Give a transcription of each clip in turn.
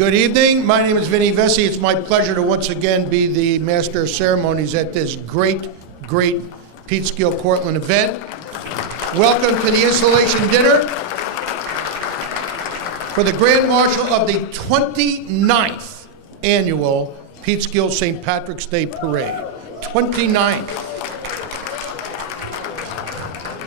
Good evening. My name is Vinny Vesey. It's my pleasure to once again be the Master of Ceremonies at this great Peekskill Cortland event. Welcome to the installation dinner for the Grand Marshal of the 29th Annual Peekskill St. Patrick's Day Parade. 29th.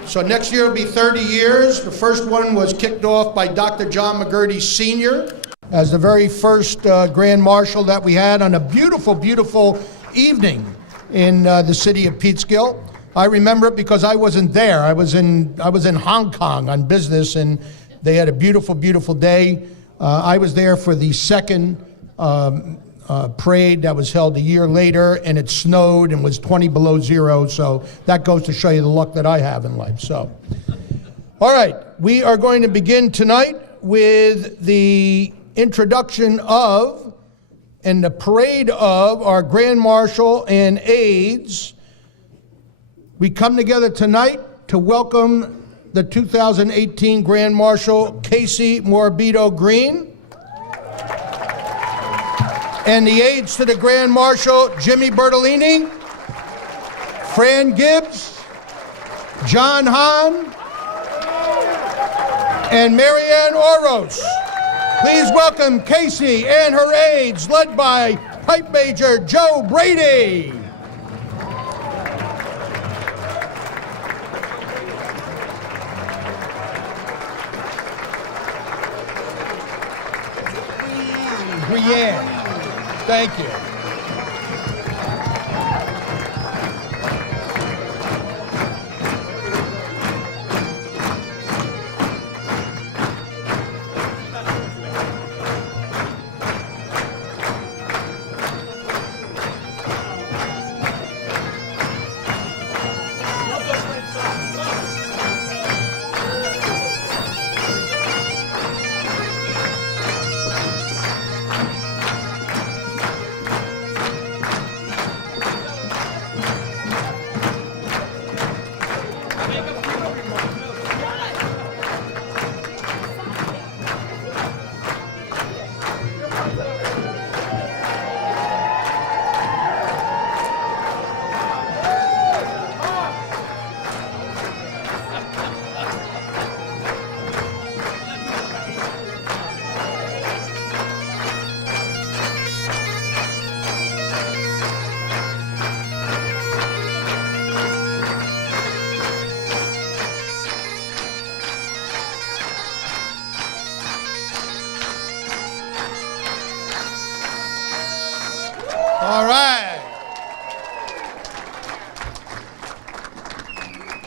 So next year will be 30 years. The first one was kicked off by Dr. John McGurty Sr. as the very first Grand Marshal that we had on a beautiful, beautiful evening in the city of Peekskill. I remember it because I wasn't there. I was in Hong Kong on business, and they had a beautiful, beautiful day. I was there for the second parade that was held a year later, and it snowed and was 20 below zero, so that goes to show you the luck that I have in life. So, all right, we are going to begin tonight with the introduction of and the parade of our Grand Marshal and aides. We come together tonight to welcome the 2018 Grand Marshal Casey Morbido Green, and the aides to the Grand Marshal, Jimmy Bertolini, Fran Gibbs, John Hahn, and Marianne Oros. Please welcome Casey and her aides, led by Pipe Major Joe Brady. Brienne. Thank you.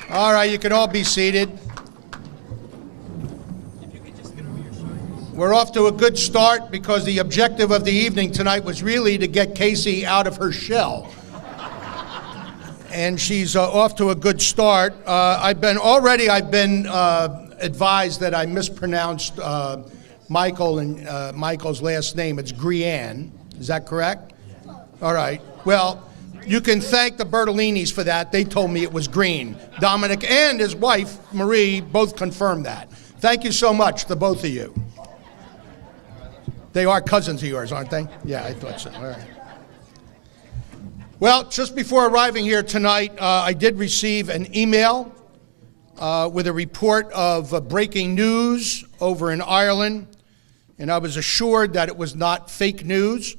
All right, you can all be seated. We're off to a good start because the objective of the evening tonight was really to get Casey out of her shell. And she's off to a good start. I've been advised that I mispronounced Michael's last name. It's Grianne. Is that correct? All right. Well, you can thank the Bertolinis for that. They told me it was Green. Dominic and his wife, Marie, both confirmed that. Thank you so much, the both of you. They are cousins of yours, aren't they? Yeah, I thought so. All right. Well, just before arriving here tonight, I did receive an email with a report of breaking news over in Ireland, and I was assured that it was not fake news.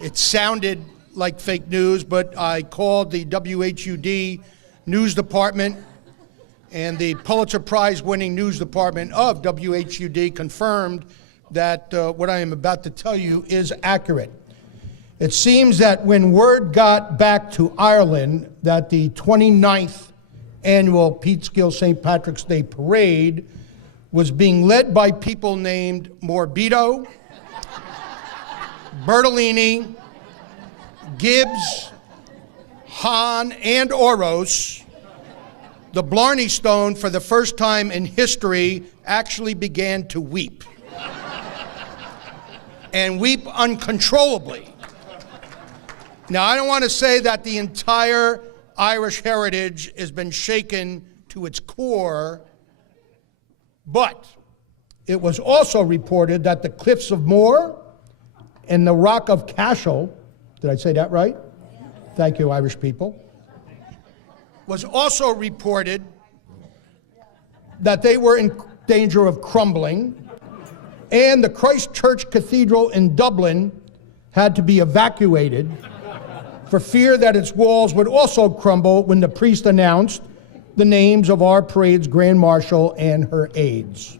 It sounded like fake news, but I called the WHUD news department, and the Pulitzer Prize winning news department of WHUD confirmed that what I am about to tell you is accurate. It seems that when word got back to Ireland that the 29th annual Peekskill St. Patrick's Day Parade was being led by people named Morbido, Bertolini, Gibbs, Hahn, and Oros, the Blarney Stone, for the first time in history, actually began to weep. And weep uncontrollably. Now, I don't want to say that the entire Irish heritage has been shaken to its core, but it was also reported that the cliffs of Moher, and the Rock of Cashel, did I say that right? Thank you, Irish people, was also reported that they were in danger of crumbling, and the Christ Church Cathedral in Dublin had to be evacuated for fear that its walls would also crumble when the priest announced the names of our parade's Grand Marshal and her aides.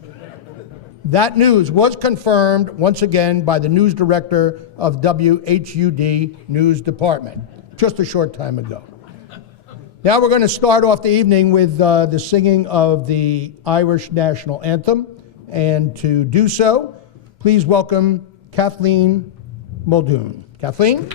That news was confirmed once again by the news director of WHUD News Department just a short time ago. Now we're going to start off the evening with the singing of the Irish National Anthem, and to do so, please welcome Kathleen Muldoon. Kathleen?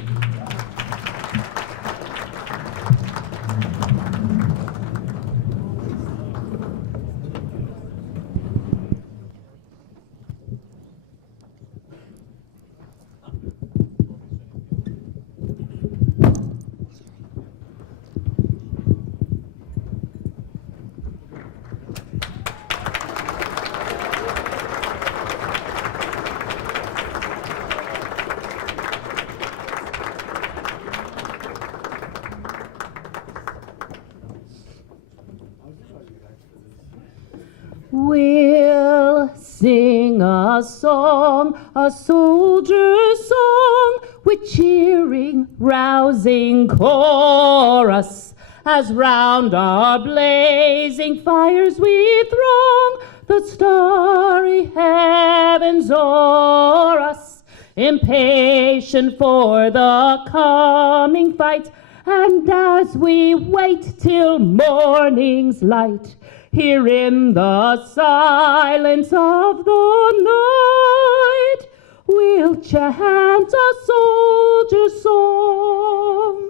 We'll sing a song, a soldier's song, with cheering, rousing chorus, as round our blazing fires we throng the starry heavens o'er us, impatient for the coming fight. And as we wait till morning's light, here in the silence of the night, we'll chant a soldier's song.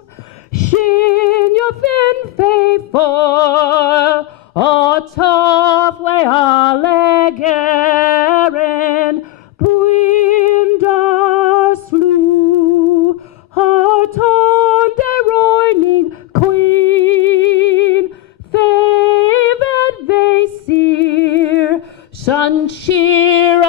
Shin your fin fe for a tough way alle geren, Bwinda slew her ton de roining queen, Ve'sir, shun sheer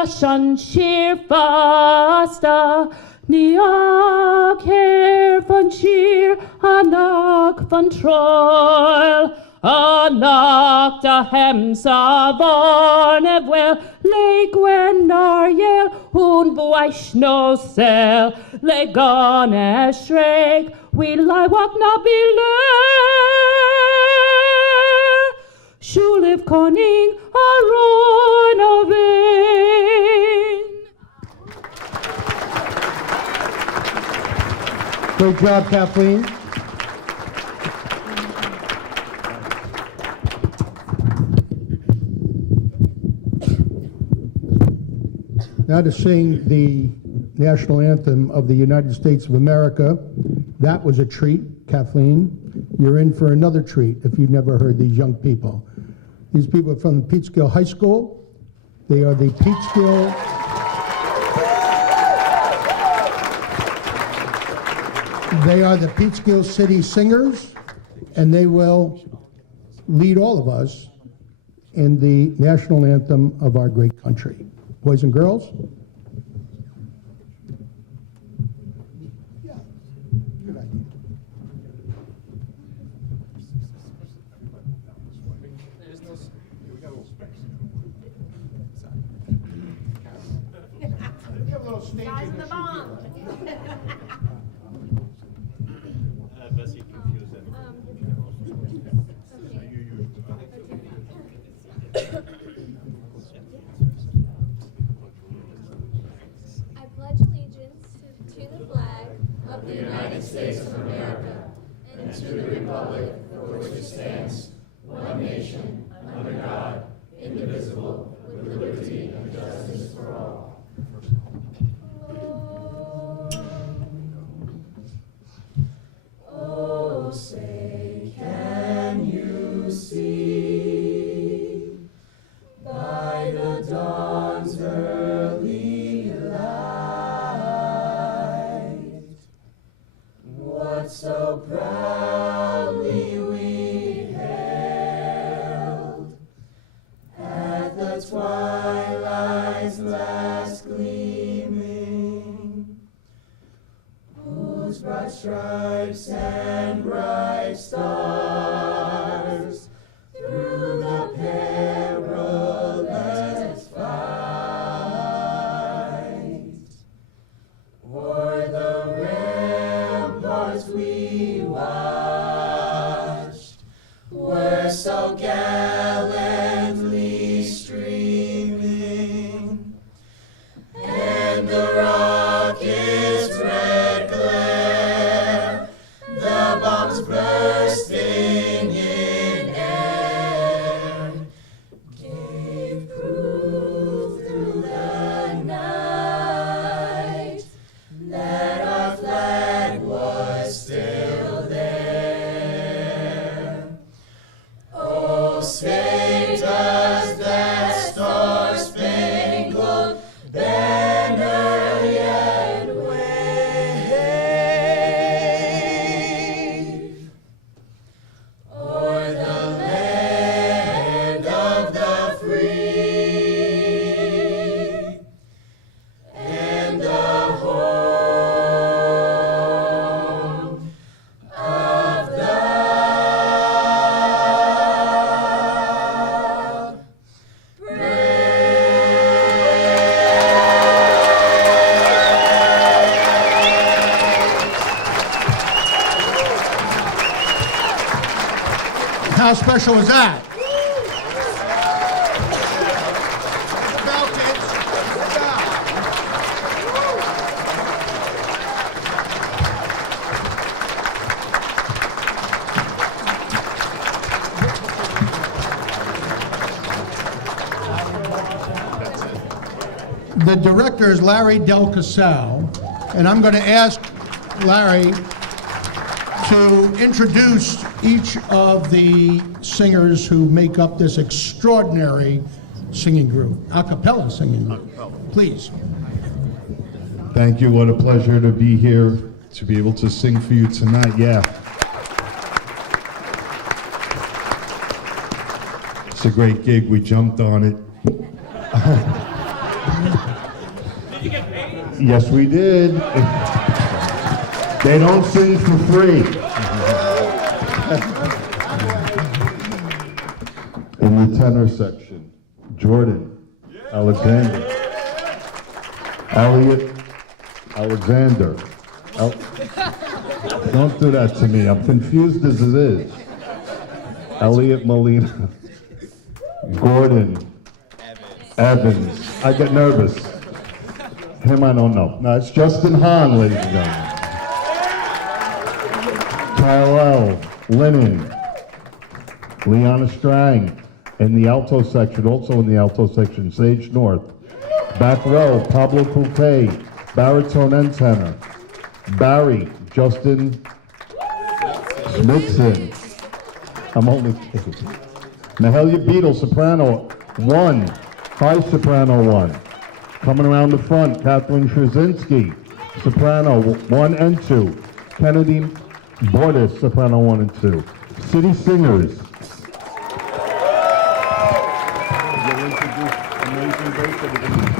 fasta, Nia care van sheer, anak van troil, anak da hems av arnevwell, le gwen arjel, hun bwaish no sel, le gone shrek, we lie walk na below. Shulif koning aron avin. Great job, Kathleen. Now to sing the national anthem of the United States of America. That was a treat, Kathleen. You're in for another treat if you've never heard these young people. These people are from the Peekskill High School. They are the Peekskill. They are the Peekskill City Singers, and they will lead all of us in the national anthem of our great country. Boys and girls. Guys in the bomb. Bessie confused them. I pledge allegiance to the flag of the United States of America and to the republic for which it stands, one nation, under God, indivisible, with liberty and justice for all. Oh, say, can you see by the dawn's early light what so proudly we hailed at the twilight's last gleaming, whose broad stripes and bright stars through the perilous fight. O'er the ramparts we watched were so gallantly streaming, and the rockets' red glare, the bombs bursting in air, gave proof through the night that our flag was still there. Oh, say does that star-spangled banner yet wave o'er the land of the free and the home of the How special was that? Good job, kids. Good job. The director is Larry Del Casal, and I'm going to ask Larry to introduce each of the singers who make up this extraordinary singing group, a cappella singing group. Please. Thank you. What a pleasure to be here, to be able to sing for you tonight. Yeah. It's a great gig. We jumped on it. Did you get paid? Yes, we did. They don't sing for free. In the tenor section, Jordan Alexander. Elliot Alexander. Don't do that to me. I'm confused as it is. Elliot Molina. Gordon Evans. I get nervous. Him I don't know. No, it's Justin Hahn, ladies and gentlemen. Kyle Lennon. Leanna Strang. In the alto section, also in the alto section, Sage North. Back row, Pablo Coupe, baritone and tenor. Barry, Justin Smithson. I'm only kidding. Mahalia Beadle, soprano 1, high soprano 1. Coming around the front, Catherine Trzynski, soprano 1 and 2. Kennedy Bordas, soprano 1 and 2. City Singers.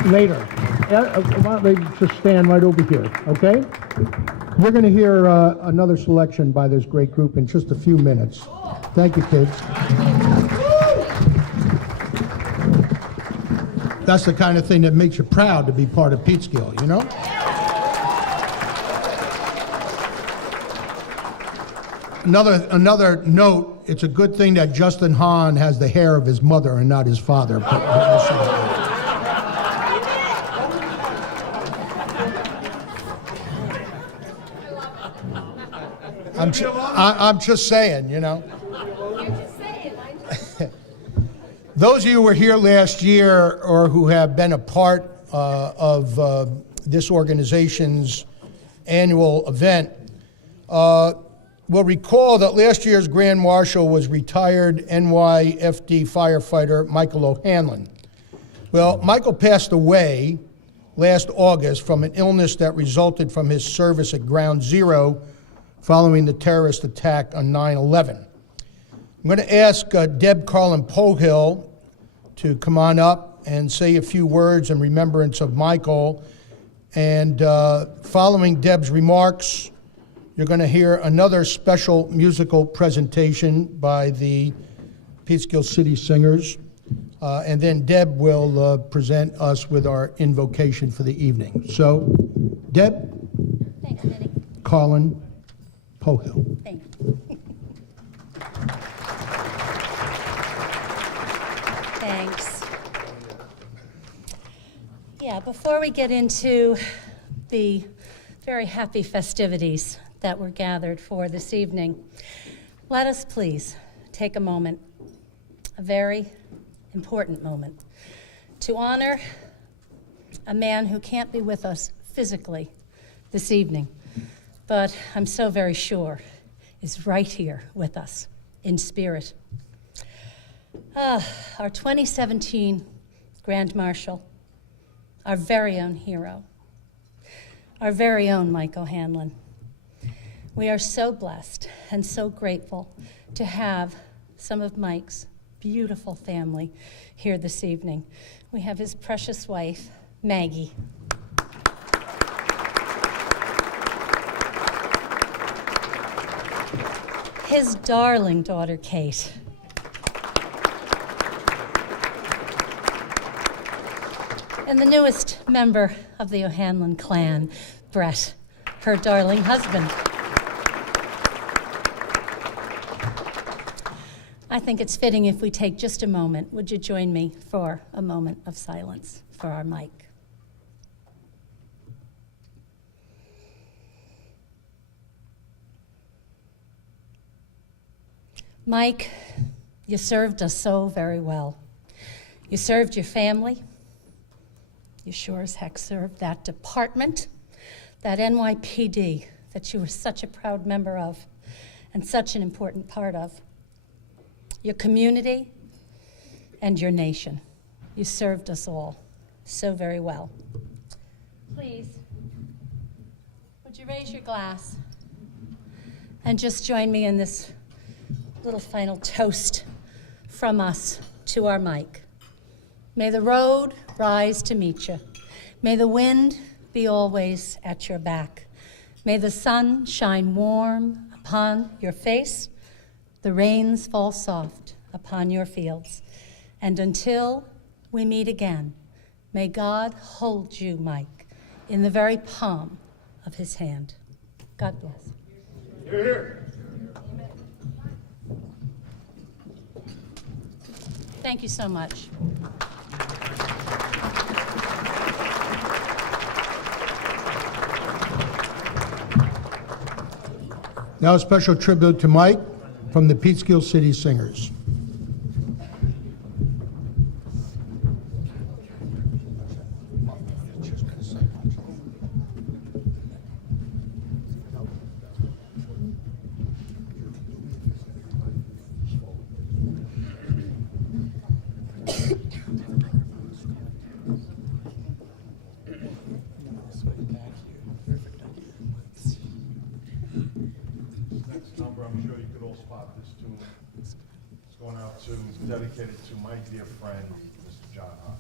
Later. Why don't they just stand right over here, okay? You're going to hear another selection by this great group in just a few minutes. Thank you, kids. That's the kind of thing that makes you proud to be part of Peekskill, you know? Another note, it's a good thing that Justin Hahn has the hair of his mother and not his father. I'm just saying, you know. You're just saying. Those of you who were here last year or who have been a part of this organization's annual event will recall that last year's Grand Marshal was retired NYFD firefighter Michael O'Hanlon. Well, Michael passed away last August from an illness that resulted from his service at Ground Zero following the terrorist attack on 9/11. I'm going to ask Deb Carlin-Pohill to come on up and say a few words in remembrance of Michael. And following Deb's remarks, you're going to hear another special musical presentation by the Peekskill City Singers. And then Deb will present us with our invocation for the evening. So, Deb, Thanks, Minnie. Colin, Pohill. Thank you. Thanks. Yeah, before we get into the very happy festivities that we're gathered for this evening, let us please take a moment, a very important moment, to honor a man who can't be with us physically this evening, but I'm so very sure is right here with us in spirit. Our 2017 Grand Marshal, our very own hero, our very own Michael Hamlin. We are so blessed and so grateful to have some of Mike's beautiful family here this evening. We have his precious wife, Maggie. His darling daughter, Kate. And the newest member of the O'Hanlon clan, Brett, her darling husband. I think it's fitting if we take just a moment. Would you join me for a moment of silence for our Mike? Mike, you served us so very well. You served your family. You sure as heck served that department, that NYPD that you were such a proud member of and such an important part of. Your community and your nation. You served us all so very well. Please, would you raise your glass and just join me in this little final toast from us to our Mike. May the road rise to meet you. May the wind be always at your back. May the sun shine warm upon your face, the rains fall soft upon your fields. And until we meet again, may God hold you, Mike, in the very palm of his hand. God bless. You're here. Thank you so much. Now a special tribute to Mike from the Peekskill City Singers. I'm sure you could all spot this tune. It's going out to, dedicated to my dear friend, Mr. John Hahn.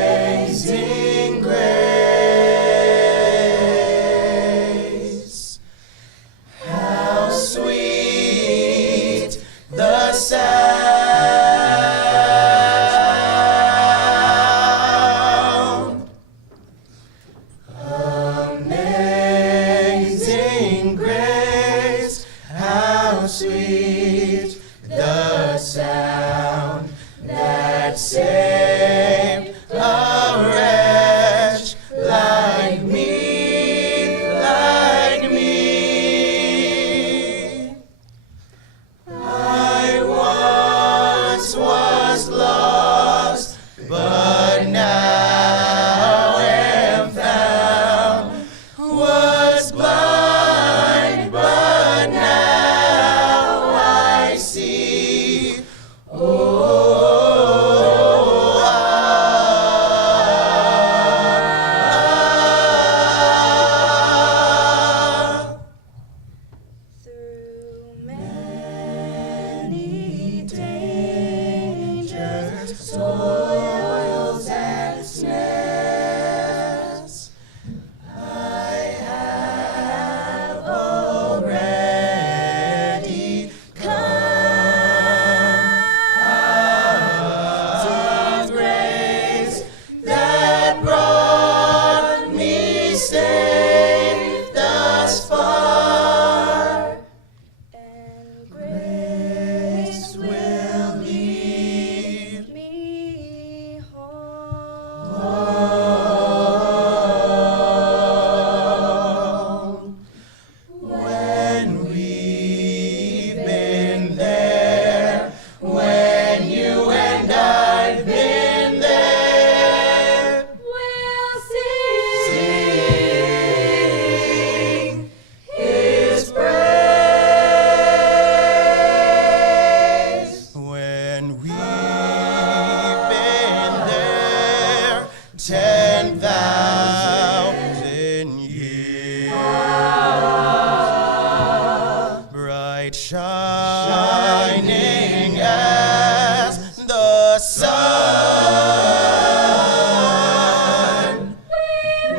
Amazing grace, how sweet the sound 10,000 years. Bright shining as the sun.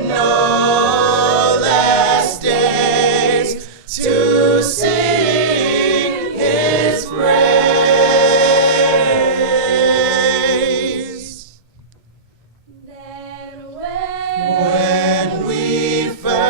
No less days to sing his praise. Then When we first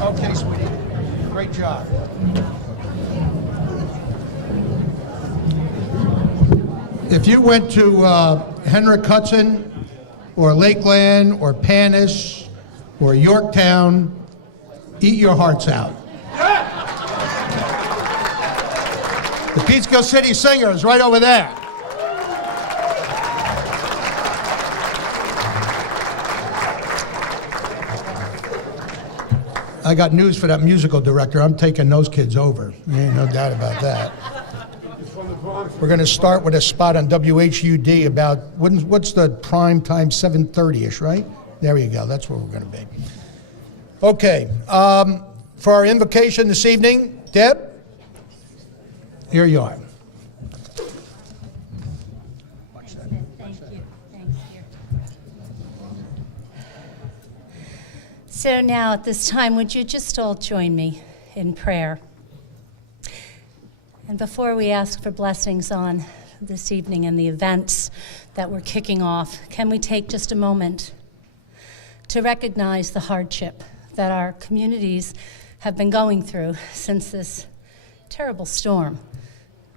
Okay, sweetie. Great job. If you went to Henrik Hudson or Lakeland or Panis or Yorktown, eat your hearts out. The Peekskill City Singer is right over there. I got news for that musical director. I'm taking those kids over. Ain't no doubt about that. We're going to start with a spot on WHUD about, what's the prime time? 7:30-ish, right? There you go. That's where we're going to be. Okay. For our invocation this evening, Deb, here you are. Thank you. Thanks, dear. So now at this time, would you just all join me in prayer? And before we ask for blessings on this evening and the events that we're kicking off, can we take just a moment to recognize the hardship that our communities have been going through since this terrible storm?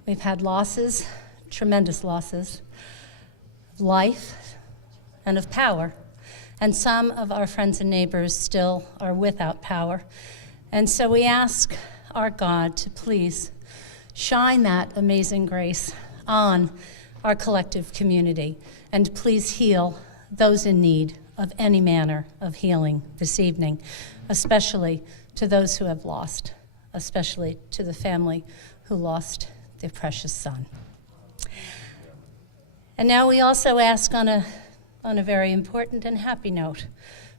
We've had losses, tremendous losses, of life and of power. And some of our friends and neighbors still are without power. And so we ask our God to please shine that amazing grace on our collective community, and please heal those in need of any manner of healing this evening, especially to those who have lost, especially to the family who lost their precious son. And now we also ask on a very important and happy note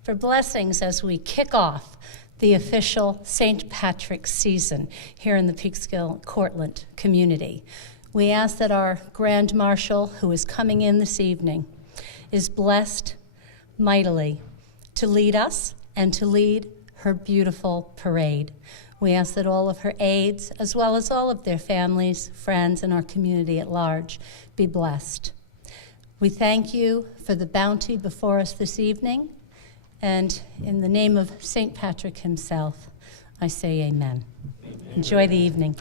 for blessings as we kick off the official St. Patrick's season here in the Peekskill Cortland community. We ask that our Grand Marshal, who is coming in this evening, is blessed mightily to lead us and to lead her beautiful parade. We ask that all of her aides, as well as all of their families, friends, and our community at large, be blessed. We thank you for the bounty before us this evening, and in the name of St. Patrick himself, I say amen. Enjoy the evening.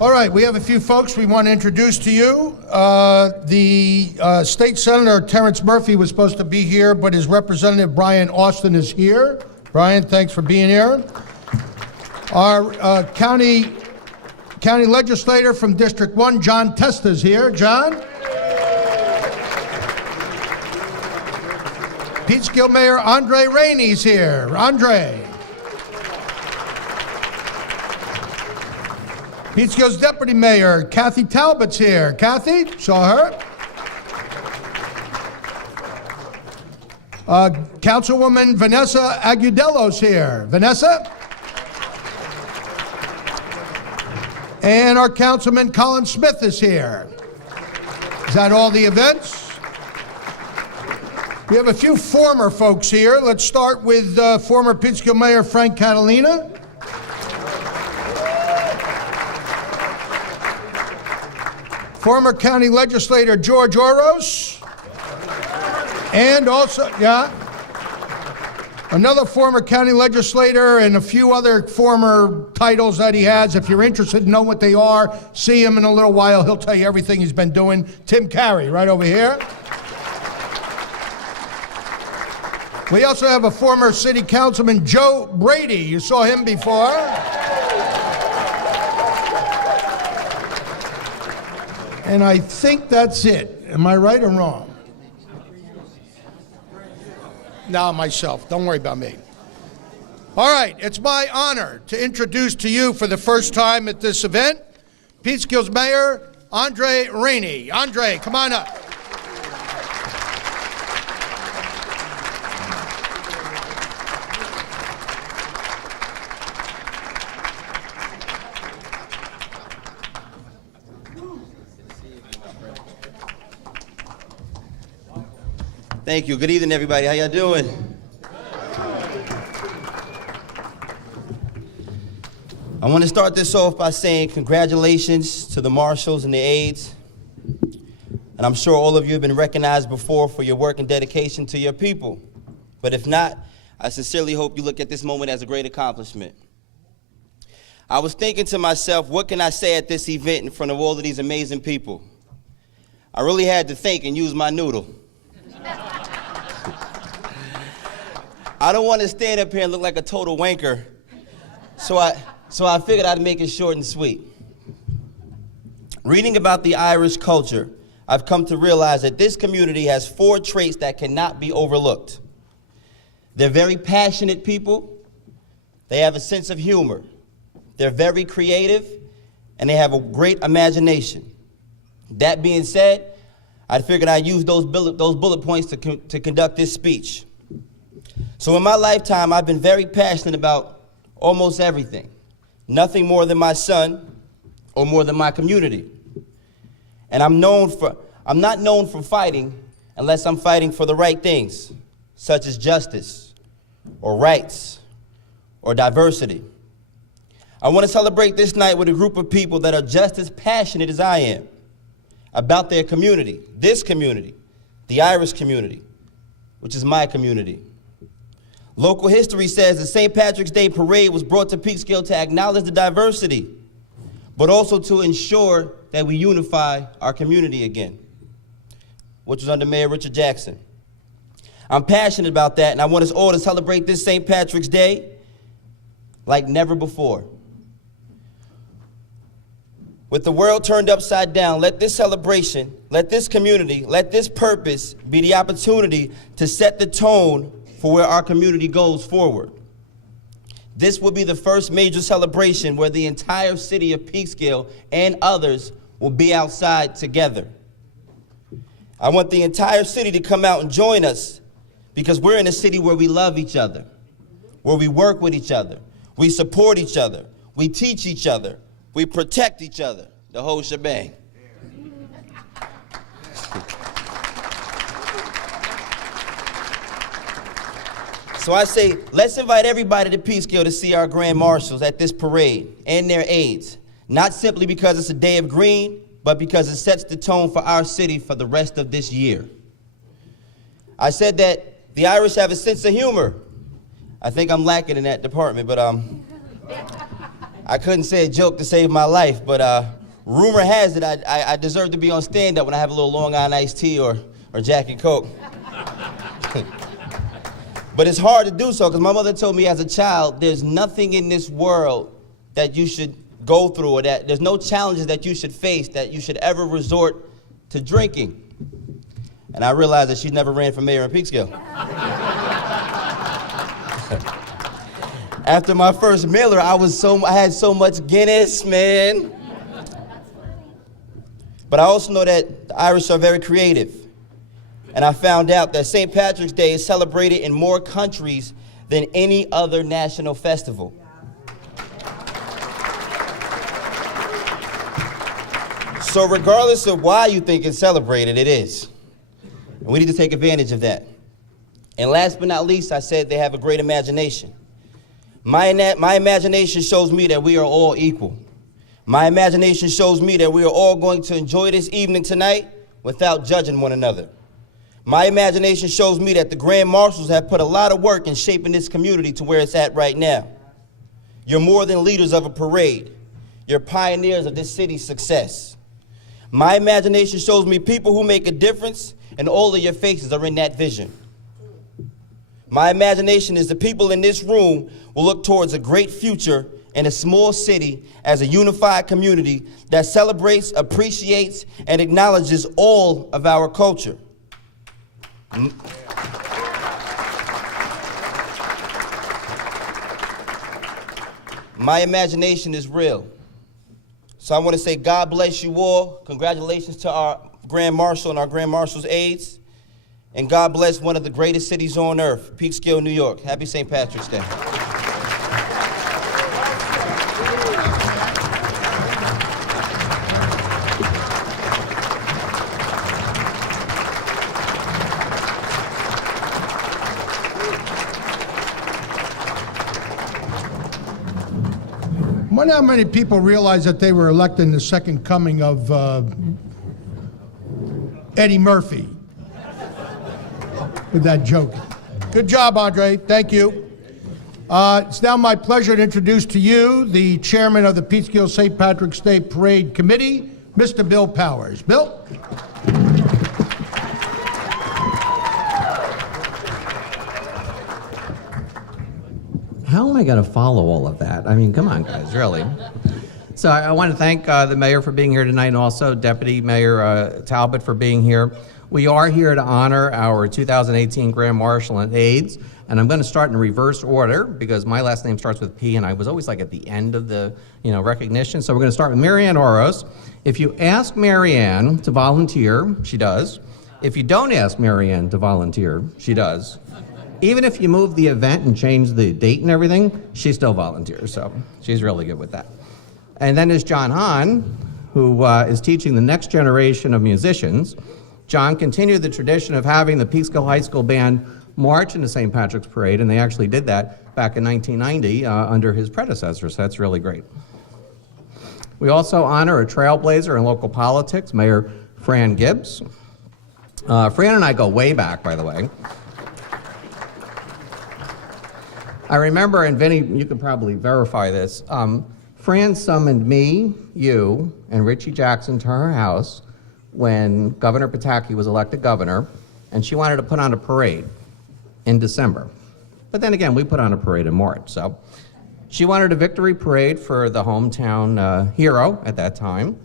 All right, we have a few folks we want to introduce to you. The State Senator Terrence Murphy was supposed to be here, but his representative Brian Austin is here. Brian, thanks for being here. Our county legislator from District 1, John Testa, is here. John? Peekskill Mayor Andre Rainey's here. Andre. Peekskill's Deputy Mayor Kathy Talbot's here. Kathy, saw her. Councilwoman Vanessa Agudelo's here. Vanessa? And our Councilman Colin Smith is here. Is that all the events? We have a few former folks here. Let's start with former Pittsfield Mayor Frank Catalina. former county legislator George Oros, and also, another former county legislator and a few other former titles that he has. If you're interested in knowing what they are, see him in a little while. He'll tell you everything he's been doing. Tim Carey, right over here. We also have a former city councilman, Joe Brady. You saw him before. And I think that's it. Am I right or wrong? No, myself. Don't worry about me. All right, it's my honor to introduce to you for the first time at this event, Peekskill's Mayor, Andre Rainey. Andre, come on up. Thank you. Good evening, everybody. How y'all doing? I want to start this off by saying congratulations to the Marshals and the aides. And I'm sure all of you have been recognized before for your work and dedication to your people. But if not, I sincerely hope you look at this moment as a great accomplishment. I was thinking to myself, what can I say at this event in front of all of these amazing people? I really had to think and use my noodle. I don't want to stand up here and look like a total wanker, so I figured I'd make it short and sweet. Reading about the Irish culture, I've come to realize that this community has 4 traits that cannot be overlooked. They're very passionate people, they have a sense of humor, they're very creative, and they have a great imagination. That being said, I figured I'd use those bullet points to conduct this speech. So in my lifetime, I've been very passionate about almost everything. Nothing more than my son or more than my community. And I'm not known for fighting unless I'm fighting for the right things, such as justice or rights or diversity. I want to celebrate this night with a group of people that are just as passionate as I am about their community, this community, the Irish community, which is my community. Local history says the St. Patrick's Day Parade was brought to Peekskill to acknowledge the diversity, but also to ensure that we unify our community again, which was under Mayor Richard Jackson. I'm passionate about that, and I want us all to celebrate this St. Patrick's Day like never before. With the world turned upside down, let this celebration, let this community, let this purpose be the opportunity to set the tone for where our community goes forward. This will be the first major celebration where the entire city of Peekskill and others will be outside together. I want the entire city to come out and join us because we're in a city where we love each other, where we work with each other, we support each other, we teach each other, we protect each other, the whole shebang. So I say, let's invite everybody to Peekskill to see our Grand Marshals at this parade and their aides, not simply because it's a day of green, but because it sets the tone for our city for the rest of this year. I said that the Irish have a sense of humor. I think I'm lacking in that department, but I couldn't say a joke to save my life, but rumor has it I deserve to be on stand-up when I have a little Long Island iced tea or Jack and Coke. But it's hard to do so because my mother told me as a child, there's nothing in this world that you should go through or that there's no challenges that you should face that you should ever resort to drinking. And I realized that she never ran for mayor in Peekskill. After my first Miller, I had so much Guinness, man. But I also know that the Irish are very creative. And I found out that St. Patrick's Day is celebrated in more countries than any other national festival. So regardless of why you think it's celebrated, it is. And we need to take advantage of that. And last but not least, I said they have a great imagination. My imagination shows me that we are all equal. My imagination shows me that we are all going to enjoy this evening tonight without judging one another. My imagination shows me that the Grand Marshals have put a lot of work in shaping this community to where it's at right now. You're more than leaders of a parade. You're pioneers of this city's success. My imagination shows me people who make a difference, and all of your faces are in that vision. My imagination is the people in this room will look towards a great future in a small city as a unified community that celebrates, appreciates, and acknowledges all of our culture. My imagination is real. So I want to say God bless you all. Congratulations to our Grand Marshal and our Grand Marshal's aides. And God bless one of the greatest cities on earth, Peekskill, New York. Happy St. Patrick's Day. I wonder how many people realize that they were electing the second coming of Eddie Murphy with that joke. Good job, Andre. Thank you. It's now my pleasure to introduce to you the chairman of the Peekskill St. Patrick's Day Parade Committee, Mr. Bill Powers. Bill? How am I going to follow all of that? I mean, come on, guys, really. So I want to thank the mayor for being here tonight, and also Deputy Mayor Talbot for being here. We are here to honor our 2018 Grand Marshal and aides, and I'm going to start in reverse order because my last name starts with P, and I was always like at the end of the recognition. So we're going to start with Marianne Oros. If you ask Marianne to volunteer, she does. If you don't ask Marianne to volunteer, she does. Even if you move the event and change the date and everything, she still volunteers, so she's really good with that. And then there's John Hahn, who is teaching the next generation of musicians. John continued the tradition of having the Peekskill High School Band march in the St. Patrick's Parade, and they actually did that back in 1990 under his predecessor, so that's really great. We also honor a trailblazer in local politics, Mayor Fran Gibbs. Fran and I go way back, by the way. I remember, and Vinny, you could probably verify this, Fran summoned me, you, and Richie Jackson to her house when Governor Pataki was elected governor, and she wanted to put on a parade in December. But then again, we put on a parade in March, so. She wanted a victory parade for the hometown hero at that time,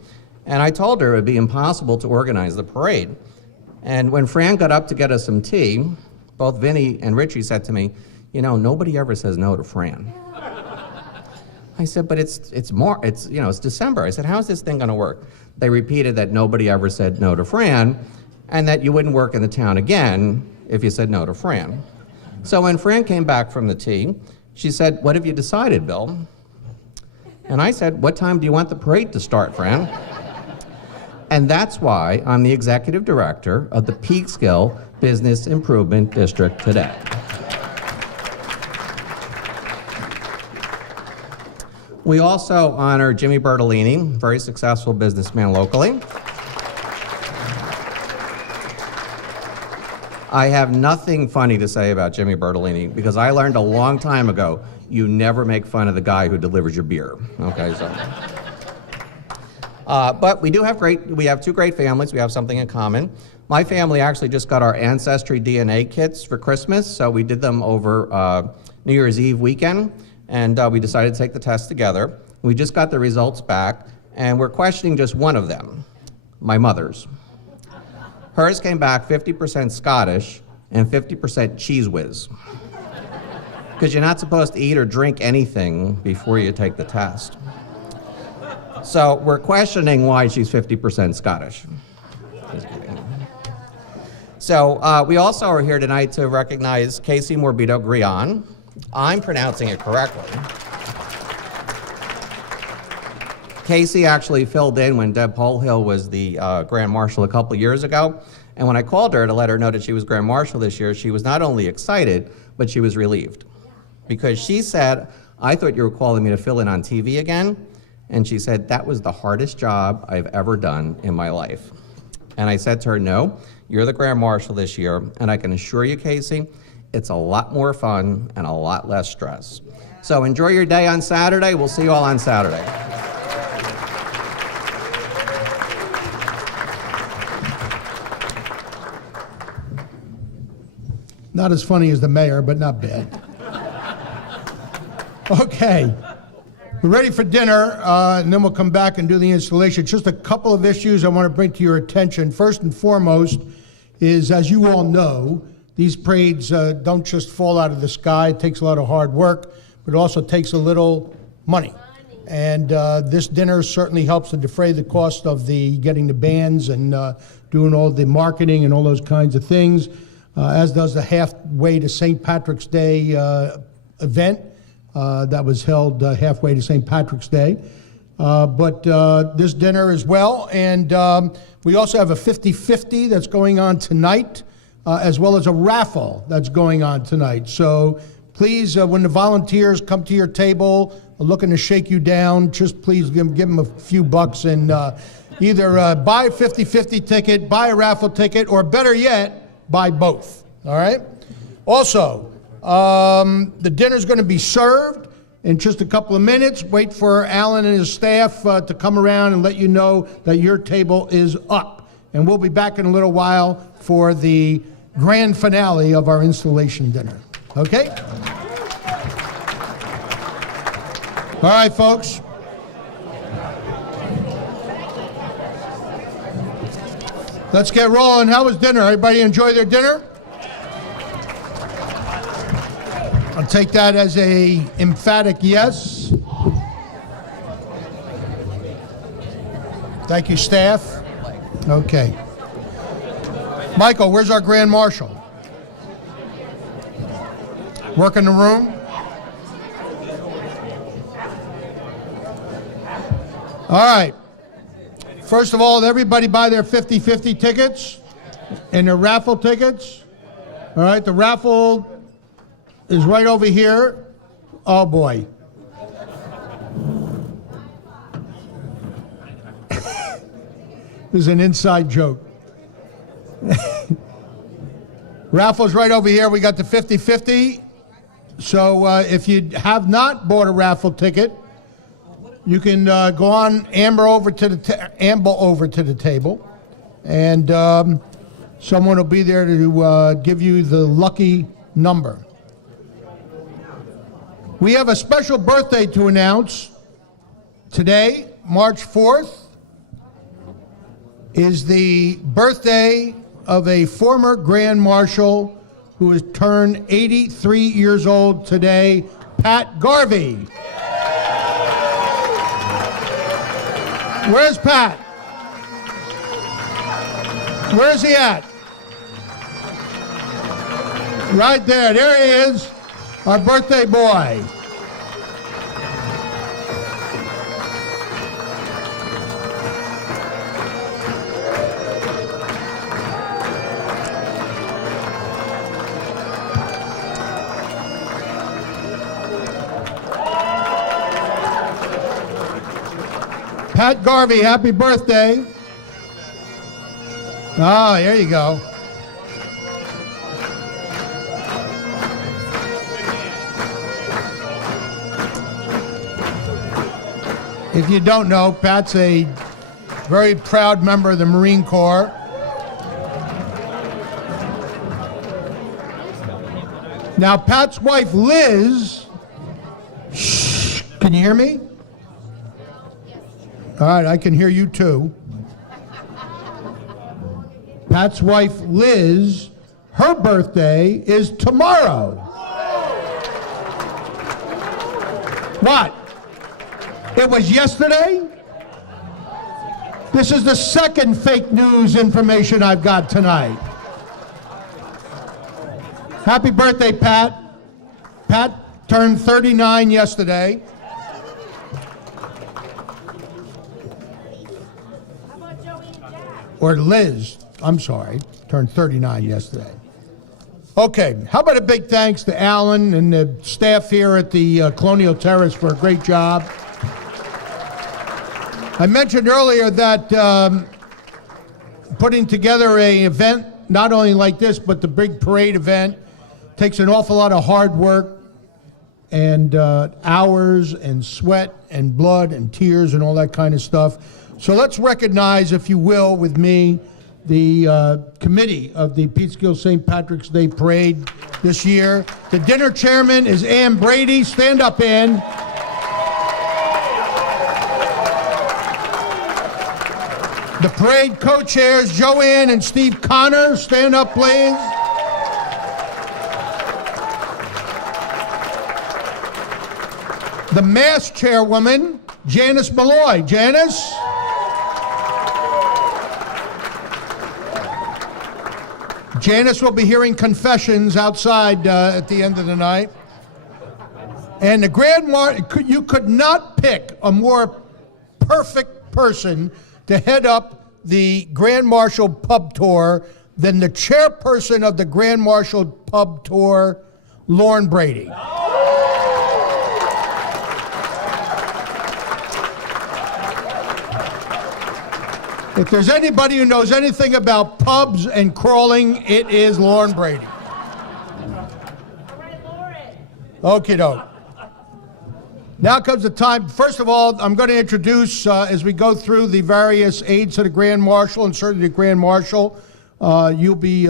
and I told her it would be impossible to organize the parade. And when Fran got up to get us some tea, both Vinny and Richie said to me, nobody ever says no to Fran. I said, but it's December. I said, how's this thing gonna work? They repeated that nobody ever said no to Fran, and that you wouldn't work in the town again if you said no to Fran. So when Fran came back from the tea, she said, what have you decided, Bill? And I said, what time do you want the parade to start, Fran? And that's why I'm the executive director of the Peekskill Business Improvement District today. We also honor Jimmy Bertolini, very successful businessman locally. I have nothing funny to say about Jimmy Bertolini because I learned a long time ago, you never make fun of the guy who delivers your beer, okay, so. But we have two great families, we have something in common. My family actually just got our Ancestry DNA kits for Christmas, so we did them over New Year's Eve weekend. And we decided to take the test together. We just got the results back, and we're questioning just one of them, my mother's. Hers came back 50% Scottish and 50% cheese whiz. Because you're not supposed to eat or drink anything before you take the test. So we're questioning why she's 50% Scottish. Just kidding. So we also are here tonight to recognize Casey Morbido Grion. I'm pronouncing it correctly. Casey actually filled in when Deb Polhill was the Grand Marshal a couple years ago. And when I called her to let her know that she was Grand Marshal this year, she was not only excited, but she was relieved. Because she said, I thought you were calling me to fill in on TV again. And she said, that was the hardest job I've ever done in my life. And I said to her, no, you're the Grand Marshal this year, and I can assure you, Casey, it's a lot more fun and a lot less stress. So enjoy your day on Saturday. We'll see you all on Saturday. Not as funny as the mayor, but not bad. Okay. We're ready for dinner, and then we'll come back and do the installation. Just a couple of issues I want to bring to your attention. First and foremost is, as you all know, these parades don't just fall out of the sky. It takes a lot of hard work, but it also takes a little money. And this dinner certainly helps to defray the cost of getting the bands and doing all the marketing and all those kinds of things, as does the halfway to St. Patrick's Day event that was held halfway to St. Patrick's Day. But this dinner as well. And we also have a 50-50 that's going on tonight, as well as a raffle that's going on tonight. So please, when the volunteers come to your table looking to shake you down, just please give them a few bucks and either buy a 50-50 ticket, buy a raffle ticket, or better yet, buy both. All right? Also, the dinner's going to be served in just a couple of minutes. Wait for Alan and his staff to come around and let you know that your table is up. And we'll be back in a little while for the grand finale of our installation dinner. Okay? All right, folks. Let's get rolling. How was dinner? Everybody enjoy their dinner? I'll take that as a emphatic yes. Thank you, staff. Okay. Michael, where's our Grand Marshal? Work in the room? All right. First of all, everybody buy their 50-50 tickets and their raffle tickets. All right, the raffle is right over here. Oh, boy. This is an inside joke. Raffle's right over here. We got the 50-50. So if you have not bought a raffle ticket, you can go on, amble over to the table, and someone will be there to give you the lucky number. We have a special birthday to announce. Today, March 4th, is the birthday of a former Grand Marshal who has turned 83 years old today, Pat Garvey. Where's Pat? Where's he at? Right there. There he is, our birthday boy. Pat Garvey, happy birthday. Ah, there you go. If you don't know, Pat's a very proud member of the Marine Corps. Now, Pat's wife, Liz, shh, can you hear me? All right, I can hear you too. Pat's wife, Liz, her birthday is tomorrow. What? It was yesterday? This is the second fake news information I've got tonight. Happy birthday, Pat. Pat turned 39 yesterday. Or Liz, I'm sorry, turned 39 yesterday. Okay, how about a big thanks to Alan and the staff here at the Colonial Terrace for a great job. I mentioned earlier that putting together an event, not only like this, but the big parade event, takes an awful lot of hard work and hours and sweat and blood and tears and all that kind of stuff. So let's recognize, if you will, with me, the committee of the Peekskill St. Patrick's Day Parade this year. The dinner chairman is Ann Brady. Stand up, Ann. The parade co-chairs, Joanne and Steve Connor. Stand up, please. The mass chairwoman, Janice Malloy. Janice. Janice will be hearing confessions outside at the end of the night. And the Grand Marshal, you could not pick a more perfect person to head up the Grand Marshal Pub Tour than the chairperson of the Grand Marshal Pub Tour, Lauren Brady. If there's anybody who knows anything about pubs and crawling, it is Lauren Brady. Okie doke. Now comes the time. First of all, I'm going to introduce, as we go through the various aides to the Grand Marshal and certainly the Grand Marshal, you'll be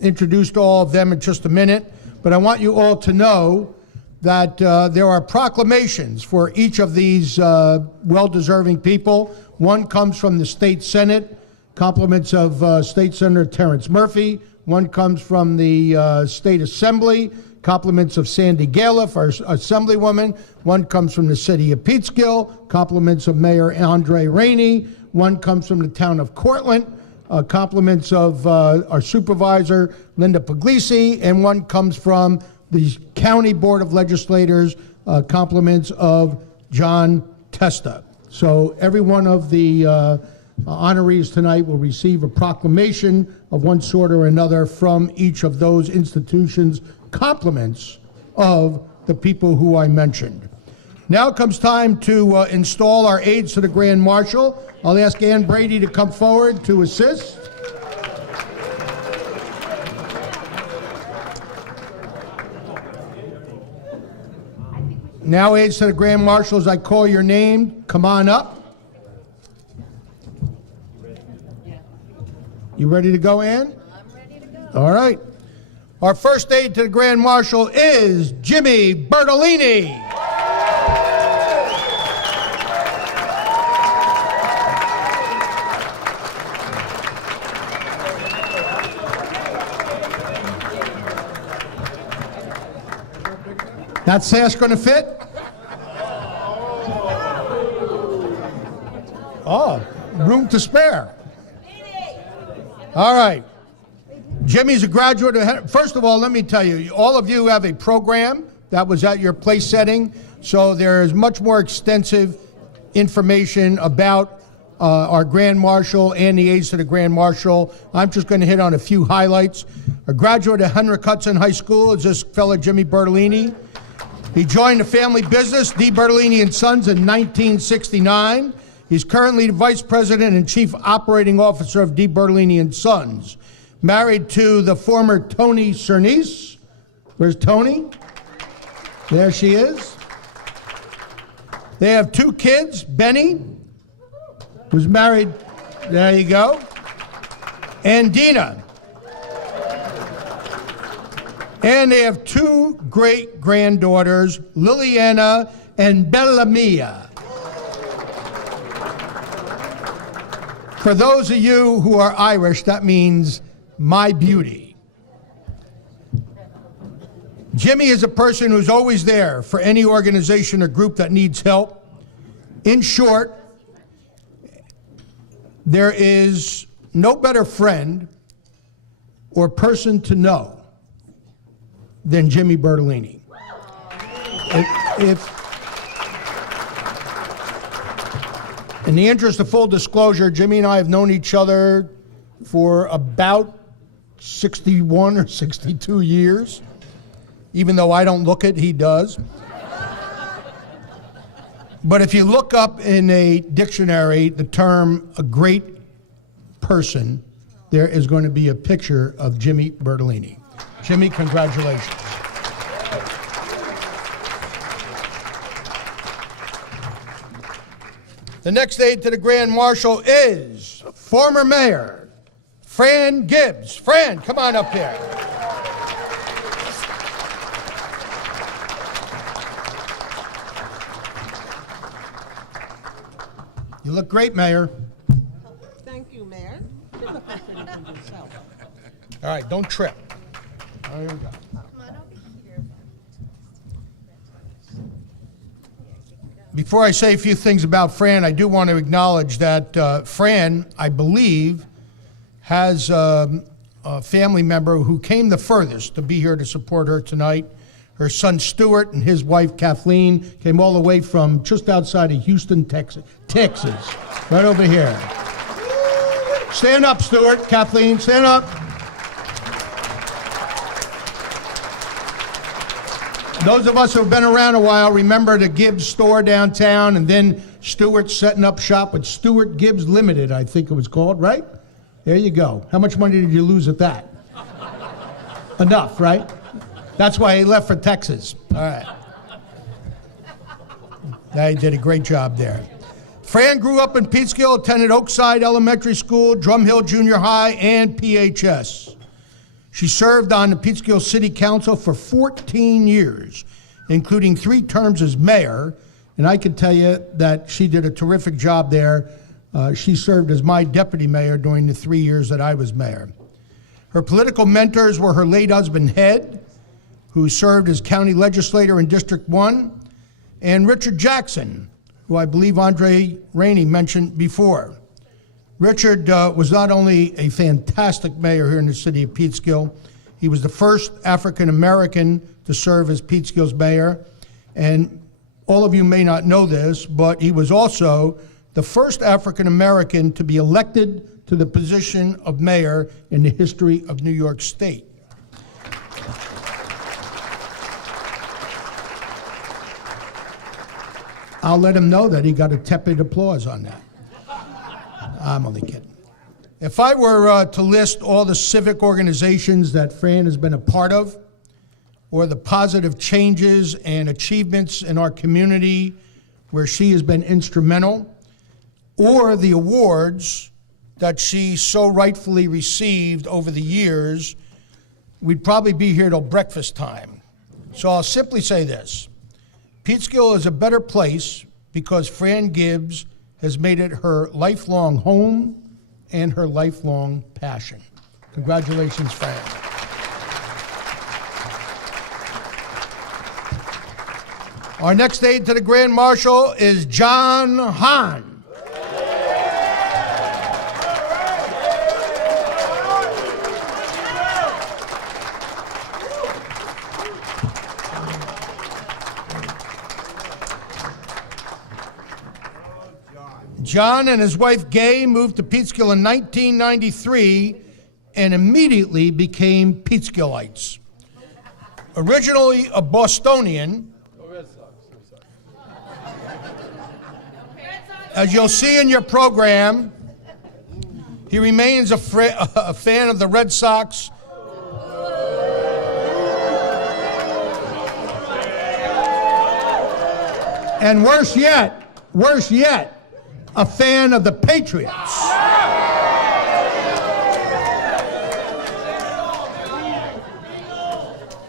introduced to all of them in just a minute. But I want you all to know that there are proclamations for each of these well-deserving people. One comes from the State Senate, compliments of State Senator Terrence Murphy. One comes from the State Assembly, compliments of Sandy Galiff, our Assemblywoman. One comes from the City of Peekskill, compliments of Mayor Andre Rainey. One comes from the Town of Cortland, compliments of our Supervisor, Linda Puglisi. And one comes from the County Board of Legislators, compliments of John Testa. So every one of the honorees tonight will receive a proclamation of one sort or another from each of those institutions, compliments of the people who I mentioned. Now it comes time to install our aides to the Grand Marshal. I'll ask Ann Brady to come forward to assist. Now, aides to the Grand Marshal, as I call your name, come on up. You ready to go, Ann? I'm ready to go. All right. Our first aide to the Grand Marshal is Jimmy Bertolini. That sash going to fit? Oh, room to spare. All right. Jimmy's a graduate of, first of all, let me tell you, all of you have a program that was at your place setting, so there is much more extensive information about our Grand Marshal and the aides to the Grand Marshal. I'm just going to hit on a few highlights. A graduate of Henrik Hudson High School is this fellow Jimmy Bertolini. He joined the family business, D. Bertolini and Sons, in 1969. He's currently the Vice President and Chief Operating Officer of D. Bertolini and Sons. Married to the former Tony Cernice. Where's Tony? There she is. They have 2 kids. Benny, who's married, there you go, and Dina. And they have 2 great-granddaughters, Liliana and Bellamia. For those of you who are Irish, that means my beauty. Jimmy is a person who's always there for any organization or group that needs help. In short, there is no better friend or person to know than Jimmy Bertolini. In the interest of full disclosure, Jimmy and I have known each other for about 61 or 62 years. Even though I don't look it, he does. But if you look up in a dictionary the term a great person, there is going to be a picture of Jimmy Bertolini. Jimmy, congratulations. The next aide to the Grand Marshal is former Mayor Fran Gibbs. Fran, come on up here. You look great, Mayor. Thank you, Mayor. You look like pretty good yourself. All right, don't trip. There you go. Before I say a few things about Fran, I do want to acknowledge that Fran, I believe, has a family member who came the furthest to be here to support her tonight. Her son Stuart and his wife Kathleen came all the way from just outside of Houston, Texas, right over here. Stand up, Stuart, Kathleen, stand up. Those of us who have been around a while remember the Gibbs store downtown, and then Stewart setting up shop with Stewart Gibbs Limited, I think it was called, right? There you go. How much money did you lose at that? Enough, right? That's why he left for Texas. All right. He did a great job there. Fran grew up in Peekskill, attended Oakside Elementary School, Drum Hill Junior High, and PHS. She served on the Pittsfield City Council for 14 years, including 3 terms as mayor, and I can tell you that she did a terrific job there. She served as my deputy mayor during the 3 years that I was mayor. Her political mentors were her late husband, Head, who served as county legislator in District 1, and Richard Jackson, who I believe Andre Rainey mentioned before. Richard was not only a fantastic mayor here in the city of Peekskill, he was the first African-American to serve as Peekskill's mayor, and all of you may not know this, but he was also the first African-American to be elected to the position of mayor in the history of New York State. I'll let him know that he got a tepid applause on that. I'm only kidding. If I were to list all the civic organizations that Fran has been a part of, or the positive changes and achievements in our community where she has been instrumental, or the awards that she so rightfully received over the years, we'd probably be here till breakfast time. So I'll simply say this. Peekskill is a better place because Fran Gibbs has made it her lifelong home and her lifelong passion. Congratulations, Fran. Our next aide to the Grand Marshal is John Hahn. John and his wife Gay moved to Peekskill in 1993 and immediately became Peekskillites. Originally a Bostonian, as you'll see in your program, he remains a fan of the Red Sox. And worse yet, a fan of the Patriots.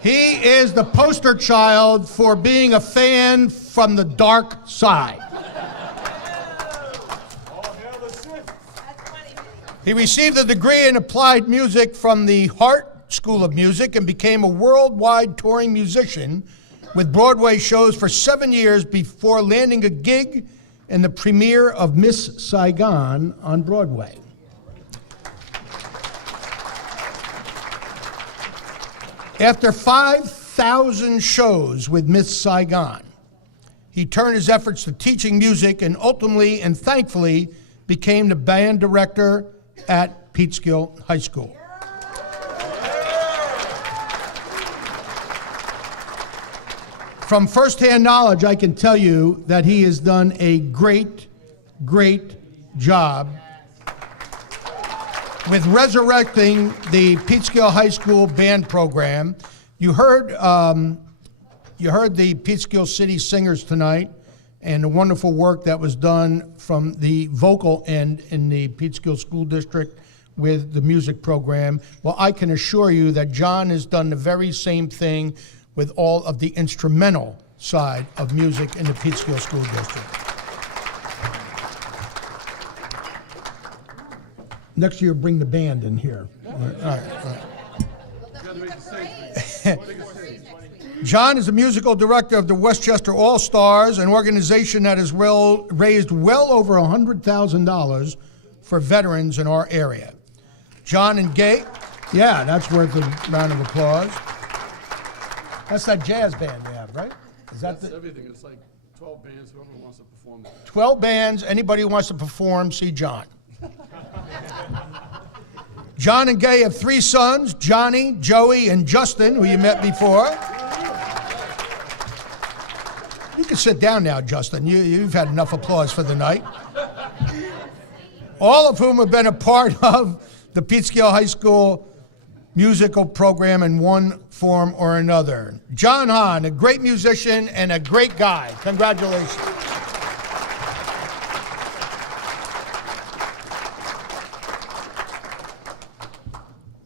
He is the poster child for being a fan from the dark side. He received a degree in applied music from the Hart School of Music and became a worldwide touring musician with Broadway shows for 7 years before landing a gig in the premiere of Miss Saigon on Broadway. After 5,000 shows with Miss Saigon, he turned his efforts to teaching music and ultimately and thankfully became the band director at Peekskill High School. from firsthand knowledge, I can tell you that he has done a great, great job with resurrecting the Peekskill High School band program. You heard the Peekskill City Singers tonight and the wonderful work that was done from the vocal end in the Pittsfield School District with the music program. Well, I can assure you that John has done the very same thing with all of the instrumental side of music in the Pittsfield School District. Next year, bring the band in here. All right. John is the musical director of the Westchester All-Stars, an organization that has raised well over $100,000 for veterans in our area. John and Gay, yeah, that's worth a round of applause. That's that jazz band they have, right? Is that That's everything. It's like 12 bands, whoever wants to perform there. 12 bands, anybody who wants to perform, see John. John and Gay have 3 sons, Johnny, Joey, and Justin, who you met before. You can sit down now, Justin. You've had enough applause for the night. All of whom have been a part of the Peekskill High School musical program in one form or another. John Hahn, a great musician and a great guy. Congratulations.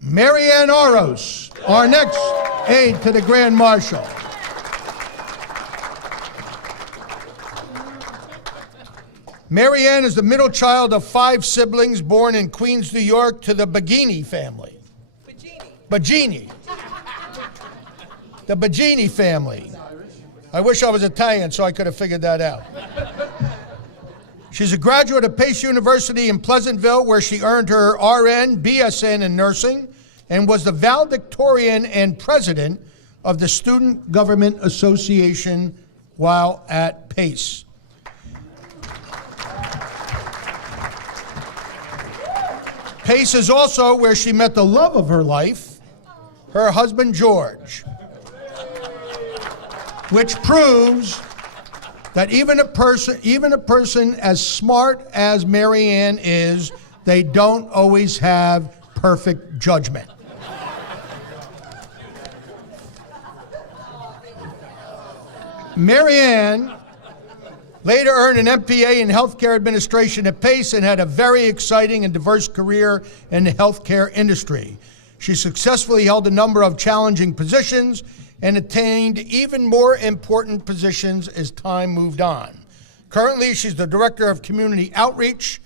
Mary Ann Oros, our next aide to the Grand Marshal. Mary Ann is the middle child of 5 siblings born in Queens, New York to the Bagini family. Bagini. The Bagini family. I wish I was Italian so I could have figured that out. She's a graduate of Pace University in Pleasantville, where she earned her RN, BSN in nursing, and was the valedictorian and president of the Student Government Association while at Pace. Pace is also where she met the love of her life, her husband George, which proves that even a person as smart as Mary Ann is, they don't always have perfect judgment. Mary Ann later earned an MPA in healthcare administration at Pace and had a very exciting and diverse career in the healthcare industry. She successfully held a number of challenging positions and attained even more important positions as time moved on. Currently, she's the Director of Community Outreach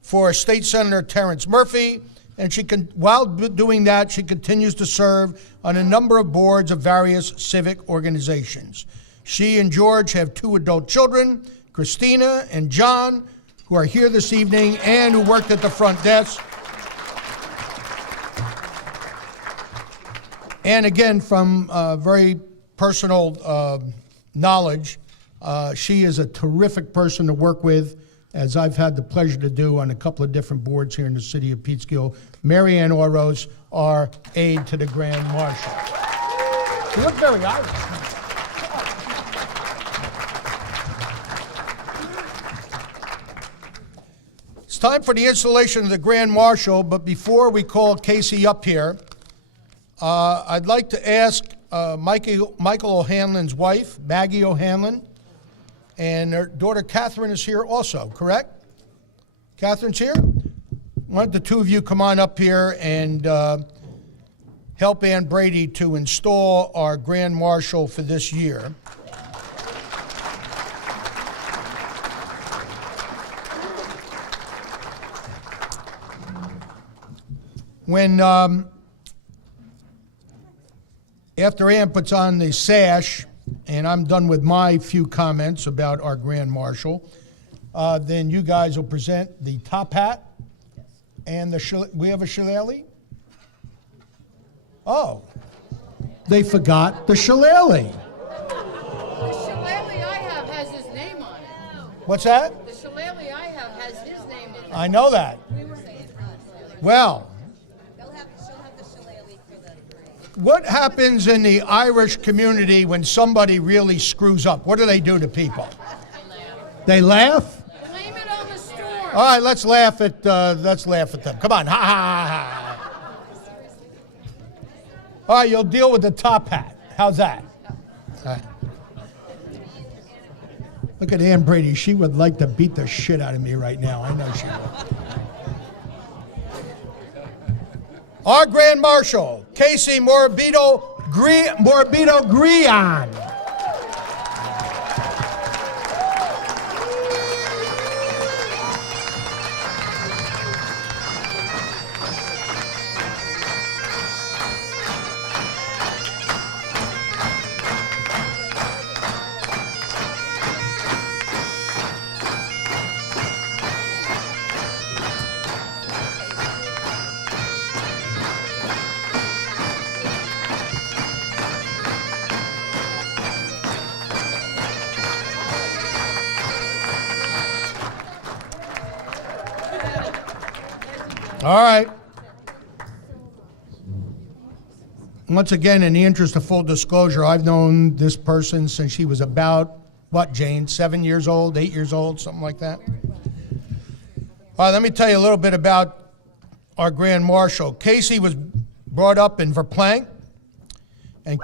for State Senator Terrence Murphy, and while doing that, she continues to serve on a number of boards of various civic organizations. She and George have 2 adult children, Christina and John, who are here this evening and who worked at the front desk. And again, from very personal knowledge, she is a terrific person to work with, as I've had the pleasure to do on a couple of different boards here in the city of Peekskill. Mary Ann Oros, our aide to the Grand Marshal. You look very Irish. It's time for the installation of the Grand Marshal, but before we call Casey up here, I'd like to ask Michael O'Hanlon's wife, Maggie O'Hanlon, and her daughter Catherine is here also, correct? Catherine's here? Why don't the 2 of you come on up here and help Ann Brady to install our Grand Marshal for this year. When after Ann puts on the sash, and I'm done with my few comments about our Grand Marshal, then you guys will present the top hat and we have a shillelagh? Oh, they forgot the shillelagh. The shillelagh I have has his name on it. What's that? The shillelagh I have has his name in it. I know that. Well, She'll have the shillelagh for the parade. What happens in the Irish community when somebody really screws up? What do they do to people? They laugh? Blame it on the store. All right, let's laugh at them. Come on, ha ha ha. All right, you'll deal with the top hat. How's that? All right. Look at Ann Brady. She would like to beat the shit out of me right now. I know she would. Our Grand Marshal, Casey Morabito Grian. All right. Once again, in the interest of full disclosure, I've known this person since she was about, what, Jane, 7 years old, 8 years old, something like that? All right, let me tell you a little bit about our Grand Marshal. Casey was brought up in Verplank, and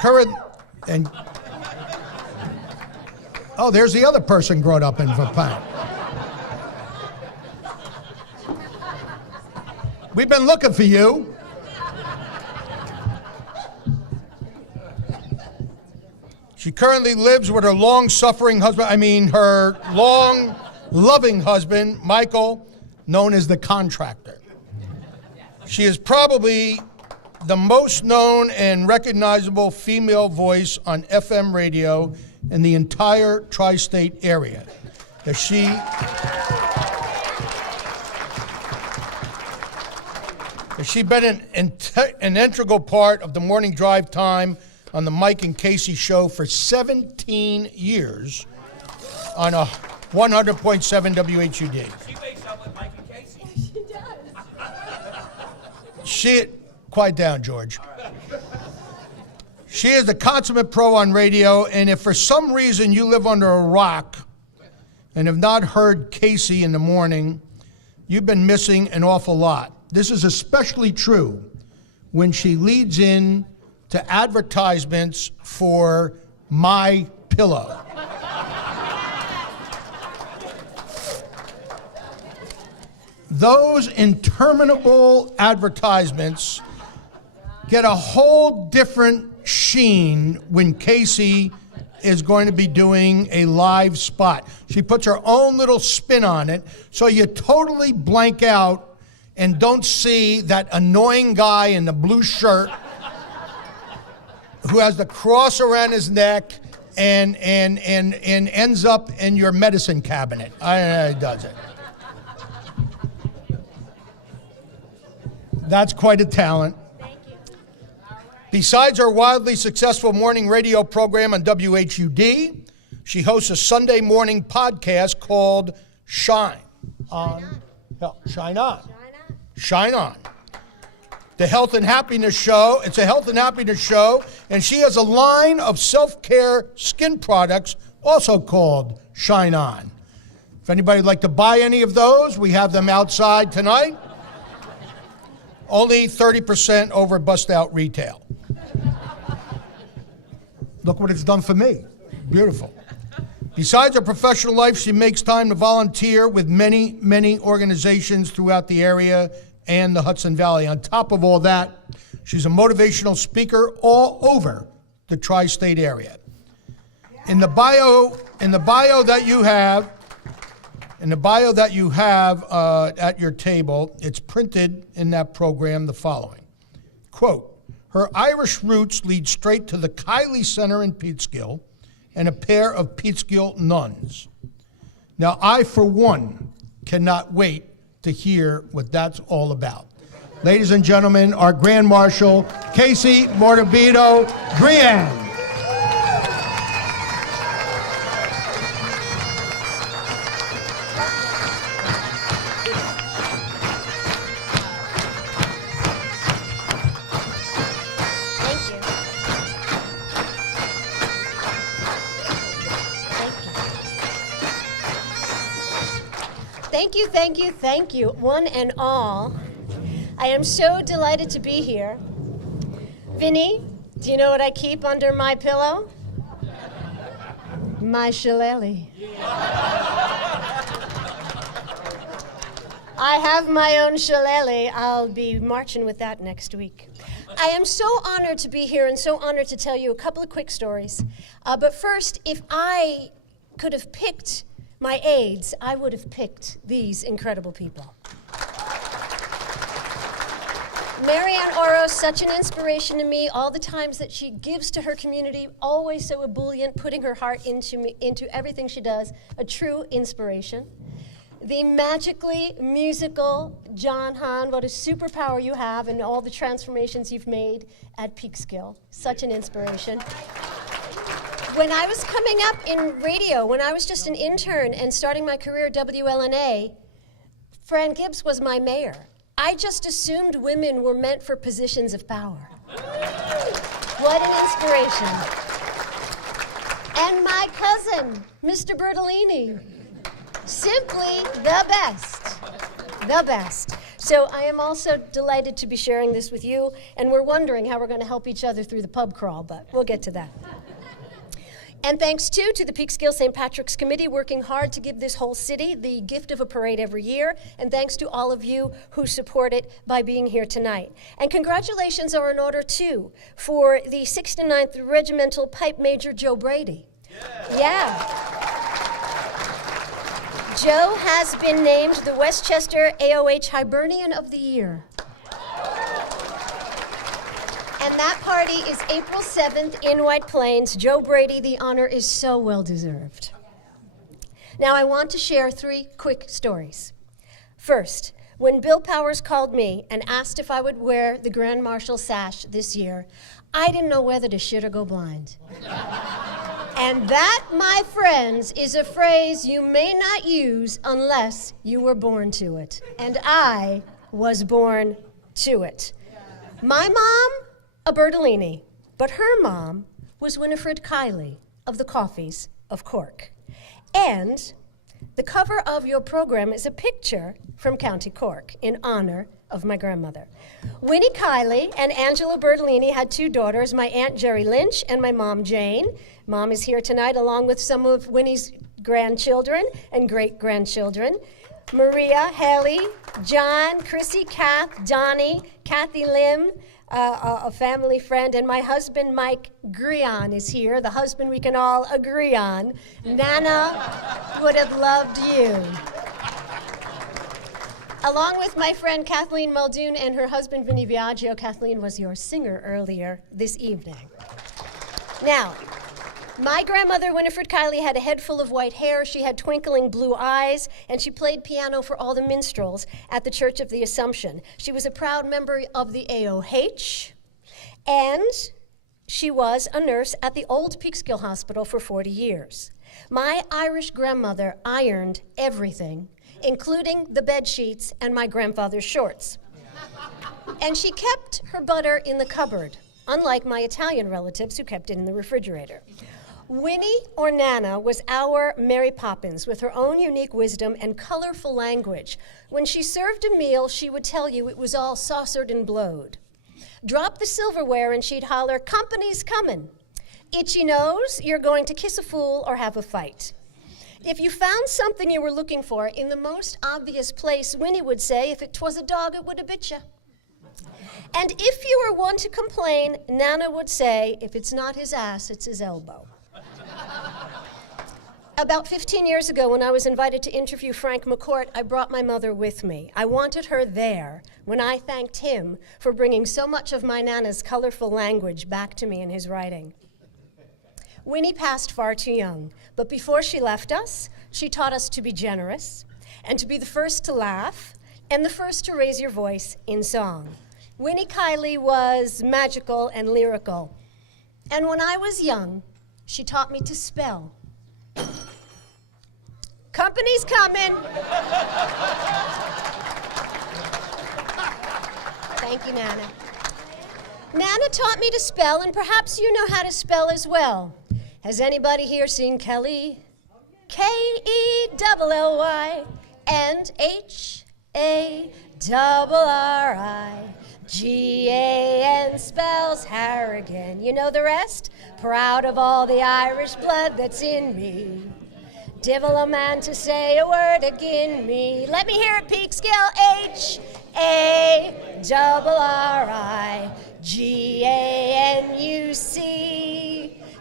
oh, there's the other person brought up in Verplank. We've been looking for you. She currently lives with her long-suffering husband, her long-loving husband, Michael, known as the contractor. She is probably the most known and recognizable female voice on FM radio in the entire tri-state area. She's been an integral part of the morning drive time on the Mike and Casey show for 17 years on a 100.7 WHUD. She wakes up with Mike and Casey. She does. Quiet down, George. She is the consummate pro on radio, and if for some reason you live under a rock and have not heard Casey in the morning, you've been missing an awful lot. This is especially true when she leads in to advertisements for My Pillow. Those interminable advertisements get a whole different sheen when Casey is going to be doing a live spot. She puts her own little spin on it, so you totally blank out and don't see that annoying guy in the blue shirt who has the cross around his neck and ends up in your medicine cabinet. He does it. That's quite a talent. Thank you. Besides her wildly successful morning radio program on WHUD, she hosts a Sunday morning podcast called Shine On. Shine On. The Health and Happiness Show. It's a health and happiness show, and she has a line of self-care skin products also called Shine On. If anybody would like to buy any of those, we have them outside tonight. Only 30% over bust-out retail. Look what it's done for me. Beautiful. Besides her professional life, she makes time to volunteer with many, many organizations throughout the area and the Hudson Valley. On top of all that, she's a motivational speaker all over the tri-state area. In the bio that you have at your table, it's printed in that program the following. Quote, her Irish roots lead straight to the Kiley Center in Peekskill and a pair of Peekskill nuns. Now, I, for one, cannot wait to hear what that's all about. Ladies and gentlemen, our Grand Marshal, Casey Morabito Grian. Thank you. thank you, one and all. I am so delighted to be here. Vinny, do you know what I keep under my pillow? My shillelagh. I have my own shillelagh. I'll be marching with that next week. I am so honored to be here and so honored to tell you a couple of quick stories. But first, if I could have picked my aides, I would have picked these incredible people. Marianne Oro, such an inspiration to me. All the times that she gives to her community, always so ebullient, putting her heart into everything she does, a true inspiration. The magically musical John Hahn, what a superpower you have and all the transformations you've made at Peekskill. Such an inspiration. When I was coming up in radio, when I was just an intern and starting my career at WLNA, Fran Gibbs was my mayor. I just assumed women were meant for positions of power. What an inspiration. And my cousin, Mr. Bertolini, simply the best, the best. So I am also delighted to be sharing this with you, and we're wondering how we're going to help each other through the pub crawl, but we'll get to that. And thanks, too, to the Peekskill St. Patrick's Committee working hard to give this whole city the gift of a parade every year. And thanks to all of you who support it by being here tonight. And congratulations are in order, too, for the 69th Regimental Pipe Major Joe Brady. Yeah. Joe has been named the Westchester AOH Hibernian of the Year. And that party is April 7th in White Plains. Joe Brady, the honor is so well deserved. Now I want to share 3 quick stories. First, when Bill Powers called me and asked if I would wear the Grand Marshal sash this year, I didn't know whether to shit or go blind. And that, my friends, is a phrase you may not use unless you were born to it. And I was born to it. My mom, a Bertolini, but her mom was Winifred Kiley of the Coffees of Cork. And the cover of your program is a picture from County Cork in honor of my grandmother. Winnie Kiley and Angela Bertolini had 2 daughters, my Aunt Jerry Lynch and my mom Jane. Mom is here tonight along with some of Winnie's grandchildren and great-grandchildren. Maria, Haley, John, Chrissy, Kath, Donnie, Kathy Lim, a family friend, and my husband, Mike Grion, is here, the husband we can all agree on. Nana would have loved you. Along with my friend Kathleen Muldoon and her husband, Vinny Viaggio. Kathleen was your singer earlier this evening. Now, my grandmother, Winifred Kiley, had a head full of white hair. She had twinkling blue eyes, and she played piano for all the minstrels at the Church of the Assumption. She was a proud member of the AOH, and she was a nurse at the old Peekskill Hospital for 40 years. My Irish grandmother ironed everything, including the bed sheets and my grandfather's shorts. And she kept her butter in the cupboard, unlike my Italian relatives who kept it in the refrigerator. Winnie, or Nana, was our Mary Poppins with her own unique wisdom and colorful language. When she served a meal, she would tell you it was all saucered and blowed. Drop the silverware and she'd holler, "Company's coming." Itchy nose, you're going to kiss a fool or have a fight. If you found something you were looking for in the most obvious place, Winnie would say, if it 'twas a dog, it would have bit you. And if you were one to complain, Nana would say, if it's not his ass, it's his elbow. About 15 years ago, when I was invited to interview Frank McCourt, I brought my mother with me. I wanted her there when I thanked him for bringing so much of my Nana's colorful language back to me in his writing. Winnie passed far too young, but before she left us, she taught us to be generous and to be the first to laugh and the first to raise your voice in song. Winnie Kiley was magical and lyrical. And when I was young, she taught me to spell. Company's coming. Thank you, Nana. Nana taught me to spell, and perhaps you know how to spell as well. Has anybody here seen Kelly? Kelly? and Harrigan spells Harrigan. You know the rest? Proud of all the Irish blood that's in me. Divil a man to say a word agin me. Let me hear it, Peekskill. Harriganuc.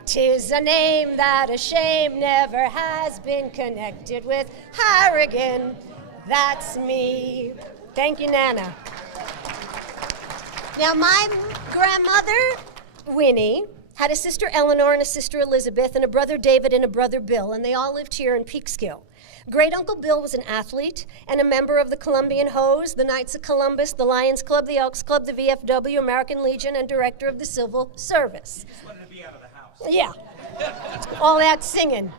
'Tis a name that a shame never has been connected with. Harrigan, that's me. Thank you, Nana. Now, my grandmother, Winnie, had a sister Eleanor and a sister Elizabeth and a brother David and a brother Bill, and they all lived here in Peekskill. Great Uncle Bill was an athlete and a member of the Columbian Hose, the Knights of Columbus, the Lions Club, the Elks Club, the VFW, American Legion, and director of the Civil Service. Just wanted to be out of the house. Yeah, all that singing.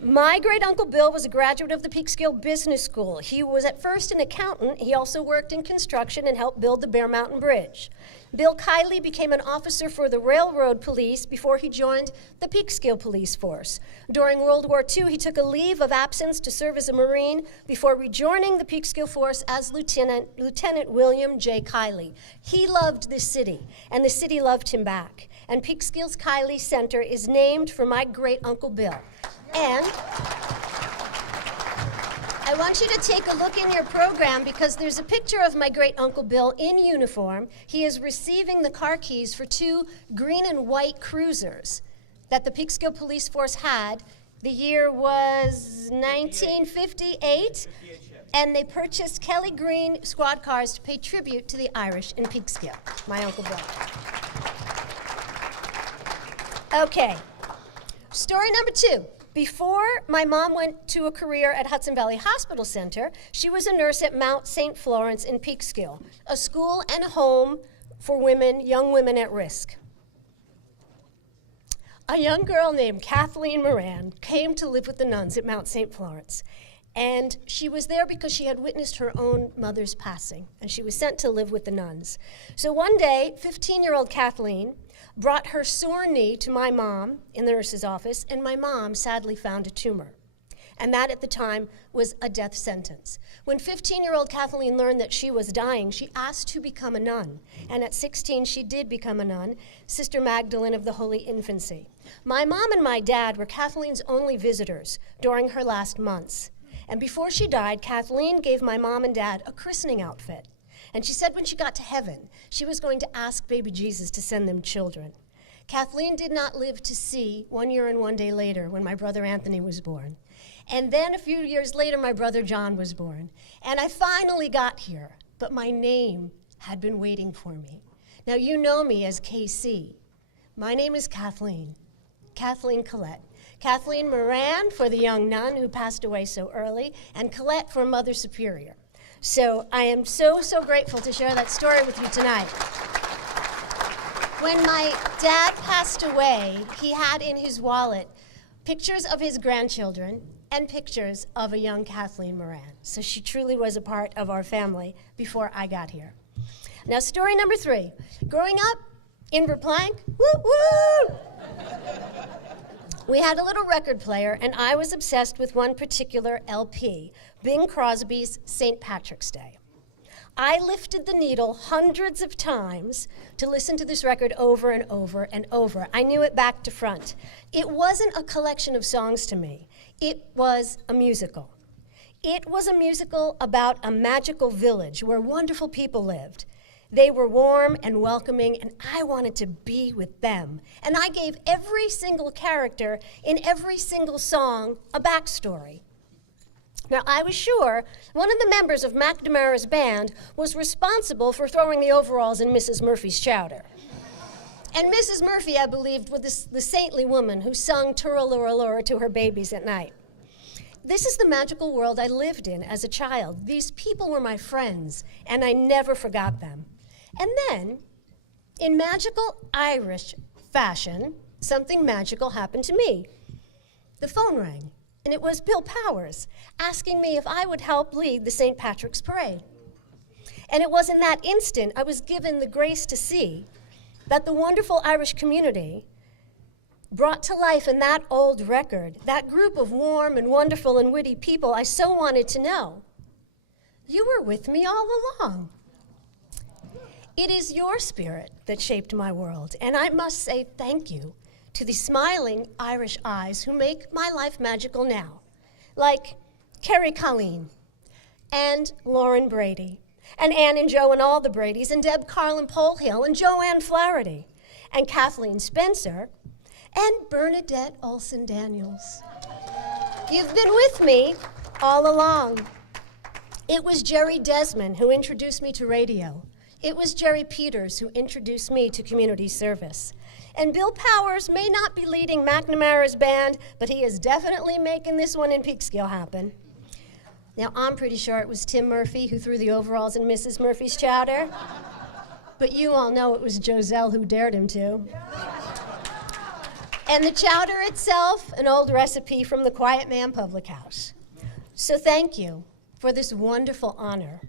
My great Uncle Bill was a graduate of the Peekskill Business School. He was at first an accountant. He also worked in construction and helped build the Bear Mountain Bridge. Bill Kiley became an officer for the Railroad Police before he joined the Peekskill Police Force. During World War II, he took a leave of absence to serve as a Marine before rejoining the Peekskill Force as Lieutenant William J. Kiley. He loved this city, and the city loved him back. And Peekskill's Kiley Center is named for my great Uncle Bill. And I want you to take a look in your program because there's a picture of my great Uncle Bill in uniform. He is receiving the car keys for 2 green and white cruisers that the Peekskill Police Force had. The year was 1958, and they purchased Kelly Green squad cars to pay tribute to the Irish in Peekskill, my Uncle Bill. Okay, story number 2. Before my mom went to a career at Hudson Valley Hospital Center, she was a nurse at Mount St. Florence in Peekskill, a school and a home for women, young women at risk. A young girl named Kathleen Moran came to live with the nuns at Mount St. Florence, and she was there because she had witnessed her own mother's passing, and she was sent to live with the nuns. So one day, 15-year-old Kathleen brought her sore knee to my mom in the nurse's office, and my mom sadly found a tumor. And that at the time was a death sentence. When 15-year-old Kathleen learned that she was dying, she asked to become a nun. And at 16, she did become a nun, Sister Magdalene of the Holy Infancy. My mom and my dad were Kathleen's only visitors during her last months. And before she died, Kathleen gave my mom and dad a christening outfit. And she said when she got to heaven, she was going to ask baby Jesus to send them children. Kathleen did not live to see 1 year and 1 day later when my brother Anthony was born. And then a few years later, my brother John was born. And I finally got here, but my name had been waiting for me. Now you know me as KC. My name is Kathleen Collette. Kathleen Moran for the young nun who passed away so early, and Collette for Mother Superior. So I am so grateful to share that story with you tonight. When my dad passed away, he had in his wallet pictures of his grandchildren and pictures of a young Kathleen Moran. So she truly was a part of our family before I got here. Now, story number 3. Growing up in Verplank, woo! We had a little record player, and I was obsessed with one particular LP, Bing Crosby's St. Patrick's Day. I lifted the needle hundreds of times to listen to this record over and over and over. I knew it back to front. It wasn't a collection of songs to me. It was a musical. It was a musical about a magical village where wonderful people lived. They were warm and welcoming, and I wanted to be with them. And I gave every single character in every single song a backstory. Now, I was sure one of the members of McNamara's band was responsible for throwing the overalls in Mrs. Murphy's chowder. And Mrs. Murphy, I believed, was the saintly woman who sung Turaluralura to her babies at night. This is the magical world I lived in as a child. These people were my friends, and I never forgot them. And then, in magical Irish fashion, something magical happened to me. The phone rang, and it was Bill Powers asking me if I would help lead the St. Patrick's Parade. And it was in that instant I was given the grace to see that the wonderful Irish community brought to life in that old record, that group of warm and wonderful and witty people I so wanted to know. You were with me all along. It is your spirit that shaped my world, and I must say thank you to the smiling Irish eyes who make my life magical now, like Kerry Colleen, and Lauren Brady, and Ann and Joe and all the Bradys, and Deb Carlin Polhill, and Joanne Flaherty, and Kathleen Spencer, and Bernadette Olson Daniels. You've been with me all along. It was Jerry Desmond who introduced me to radio. It was Jerry Peters who introduced me to community service. And Bill Powers may not be leading McNamara's band, but he is definitely making this one in Peekskill happen. Now, I'm pretty sure it was Tim Murphy who threw the overalls in Mrs. Murphy's chowder, but you all know it was Joselle who dared him to. And the chowder itself, an old recipe from the Quiet Man Public House. So thank you for this wonderful honor.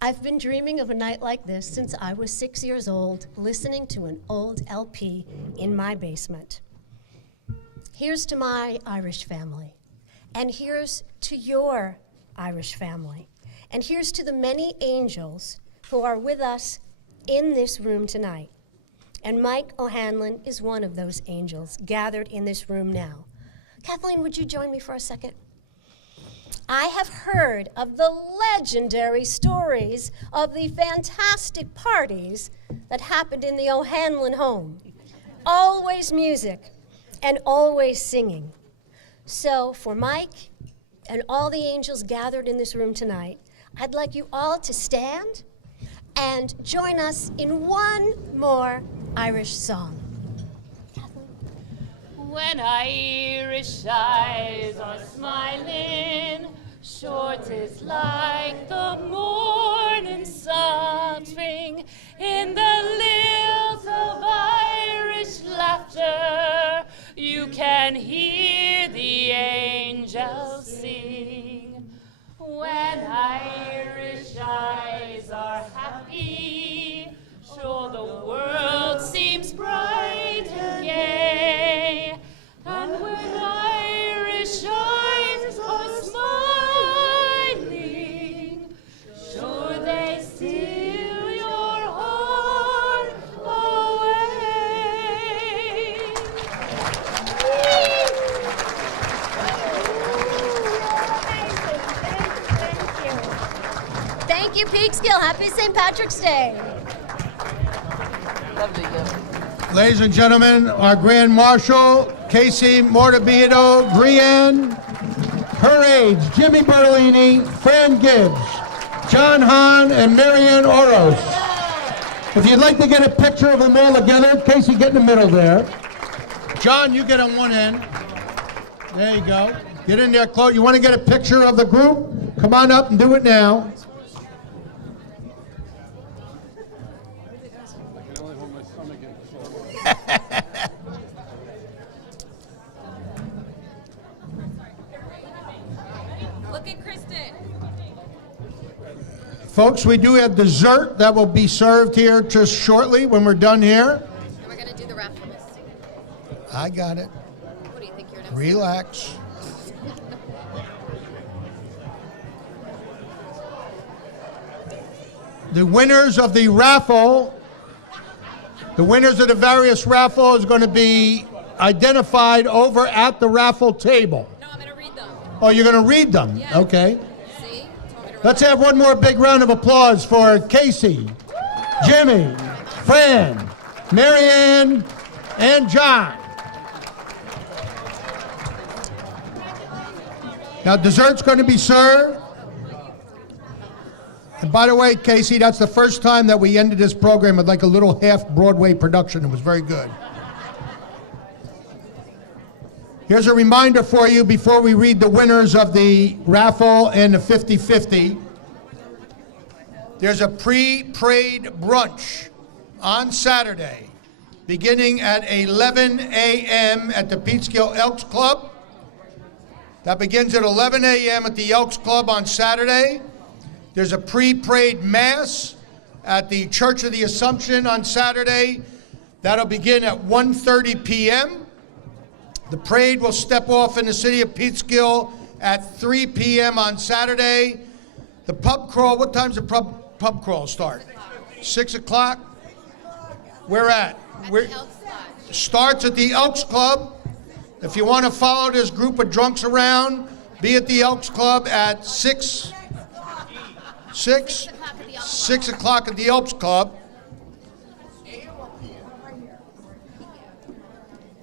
I've been dreaming of a night like this since I was 6 years old, listening to an old LP in my basement. Here's to my Irish family, and here's to your Irish family, and here's to the many angels who are with us in this room tonight. And Mike O'Hanlon is one of those angels gathered in this room now. Kathleen, would you join me for a second? I have heard of the legendary stories of the fantastic parties that happened in the O'Hanlon home. Always music and always singing. So for Mike and all the angels gathered in this room tonight, I'd like you all to stand and join us in one more Irish song. When Irish eyes are smiling, sure 'tis like the morning sunspring in the lilt of Irish laughter. You can hear the angels sing. When Irish eyes are happy, sure the world seems bright and gay. And when Irish eyes are smiling, sure they steal your heart away. Thank you, Peekskill. Happy St. Patrick's Day. Ladies and gentlemen, our Grand Marshal, Casey Mortabito, Grianne, her aides, Jimmy Bertolini, Fran Gibbs, John Hahn, and Marianne Oros. If you'd like to get a picture of them all together, Casey, get in the middle there. John, you get on one end. There you go. Get in there close. You want to get a picture of the group? Come on up and do it now. Look at Kristen. Folks, we do have dessert that will be served here just shortly when we're done here. And we're going to do the raffle list. I got it. What do you think you're going to Relax. The winners of the raffle, the winners of the various raffles is going to be identified over at the raffle table. No, I'm going to read them. Oh, you're going to read them? Yeah. Okay. See? Let's have one more big round of applause for Casey, Jimmy, Fran, Marianne, and John. Now, dessert's going to be served. And by the way, Casey, that's the first time that we ended this program with like a little half-Broadway production. It was very good. Here's a reminder for you before we read the winners of the raffle and the 50-50. There's a pre-parade brunch on Saturday, beginning at 11 a.m. at the Pittsfield Elks Club. That begins at 11 a.m. at the Elks Club on Saturday. There's a pre-parade mass at the Church of the Assumption on Saturday. That'll begin at 1:30 p.m. The parade will step off in the city of Peekskill at 3 p.m. on Saturday. The pub crawl, what time's the pub crawl start? 6 o'clock? Where at? Where? Starts at the Elks Club. If you want to follow this group of drunks around, be at the Elks Club at 6 o'clock at the Elks Club.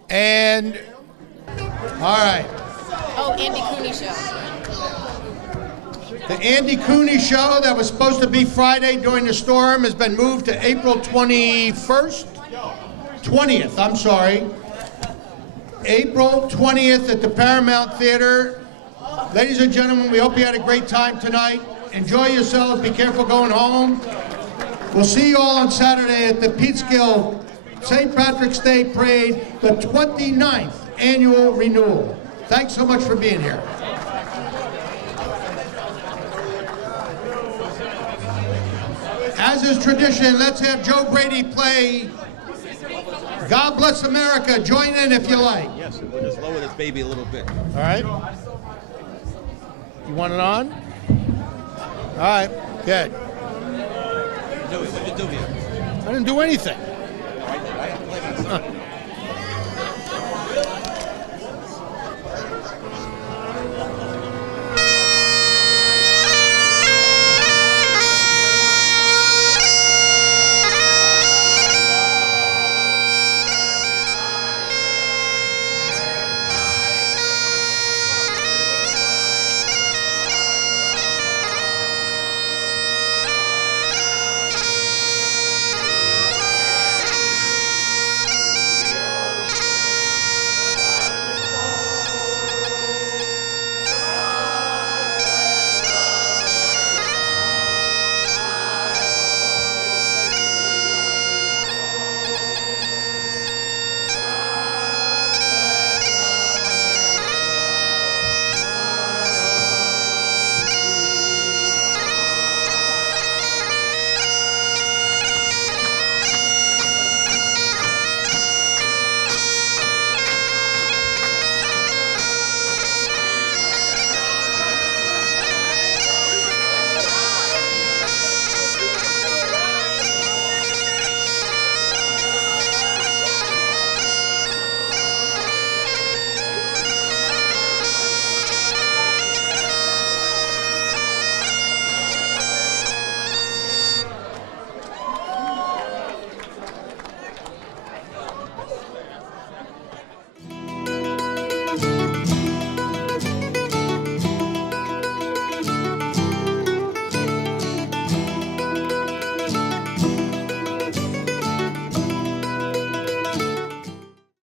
And, all right. Oh, Andy Cooney show. The Andy Cooney show that was supposed to be Friday during the storm has been moved to April 20th, I'm sorry. April 20th at the Paramount Theater. Ladies and gentlemen, we hope you had a great time tonight. Enjoy yourselves. Be careful going home. We'll see you all on Saturday at the Peekskill St. Patrick's Day Parade, the 29th annual renewal. Thanks so much for being here. As is tradition, let's have Joe Brady play God Bless America. Join in if you like. Yes, we'll just lower this baby a little bit. All right. You want it on? All right, good. What did you do here? I didn't do anything.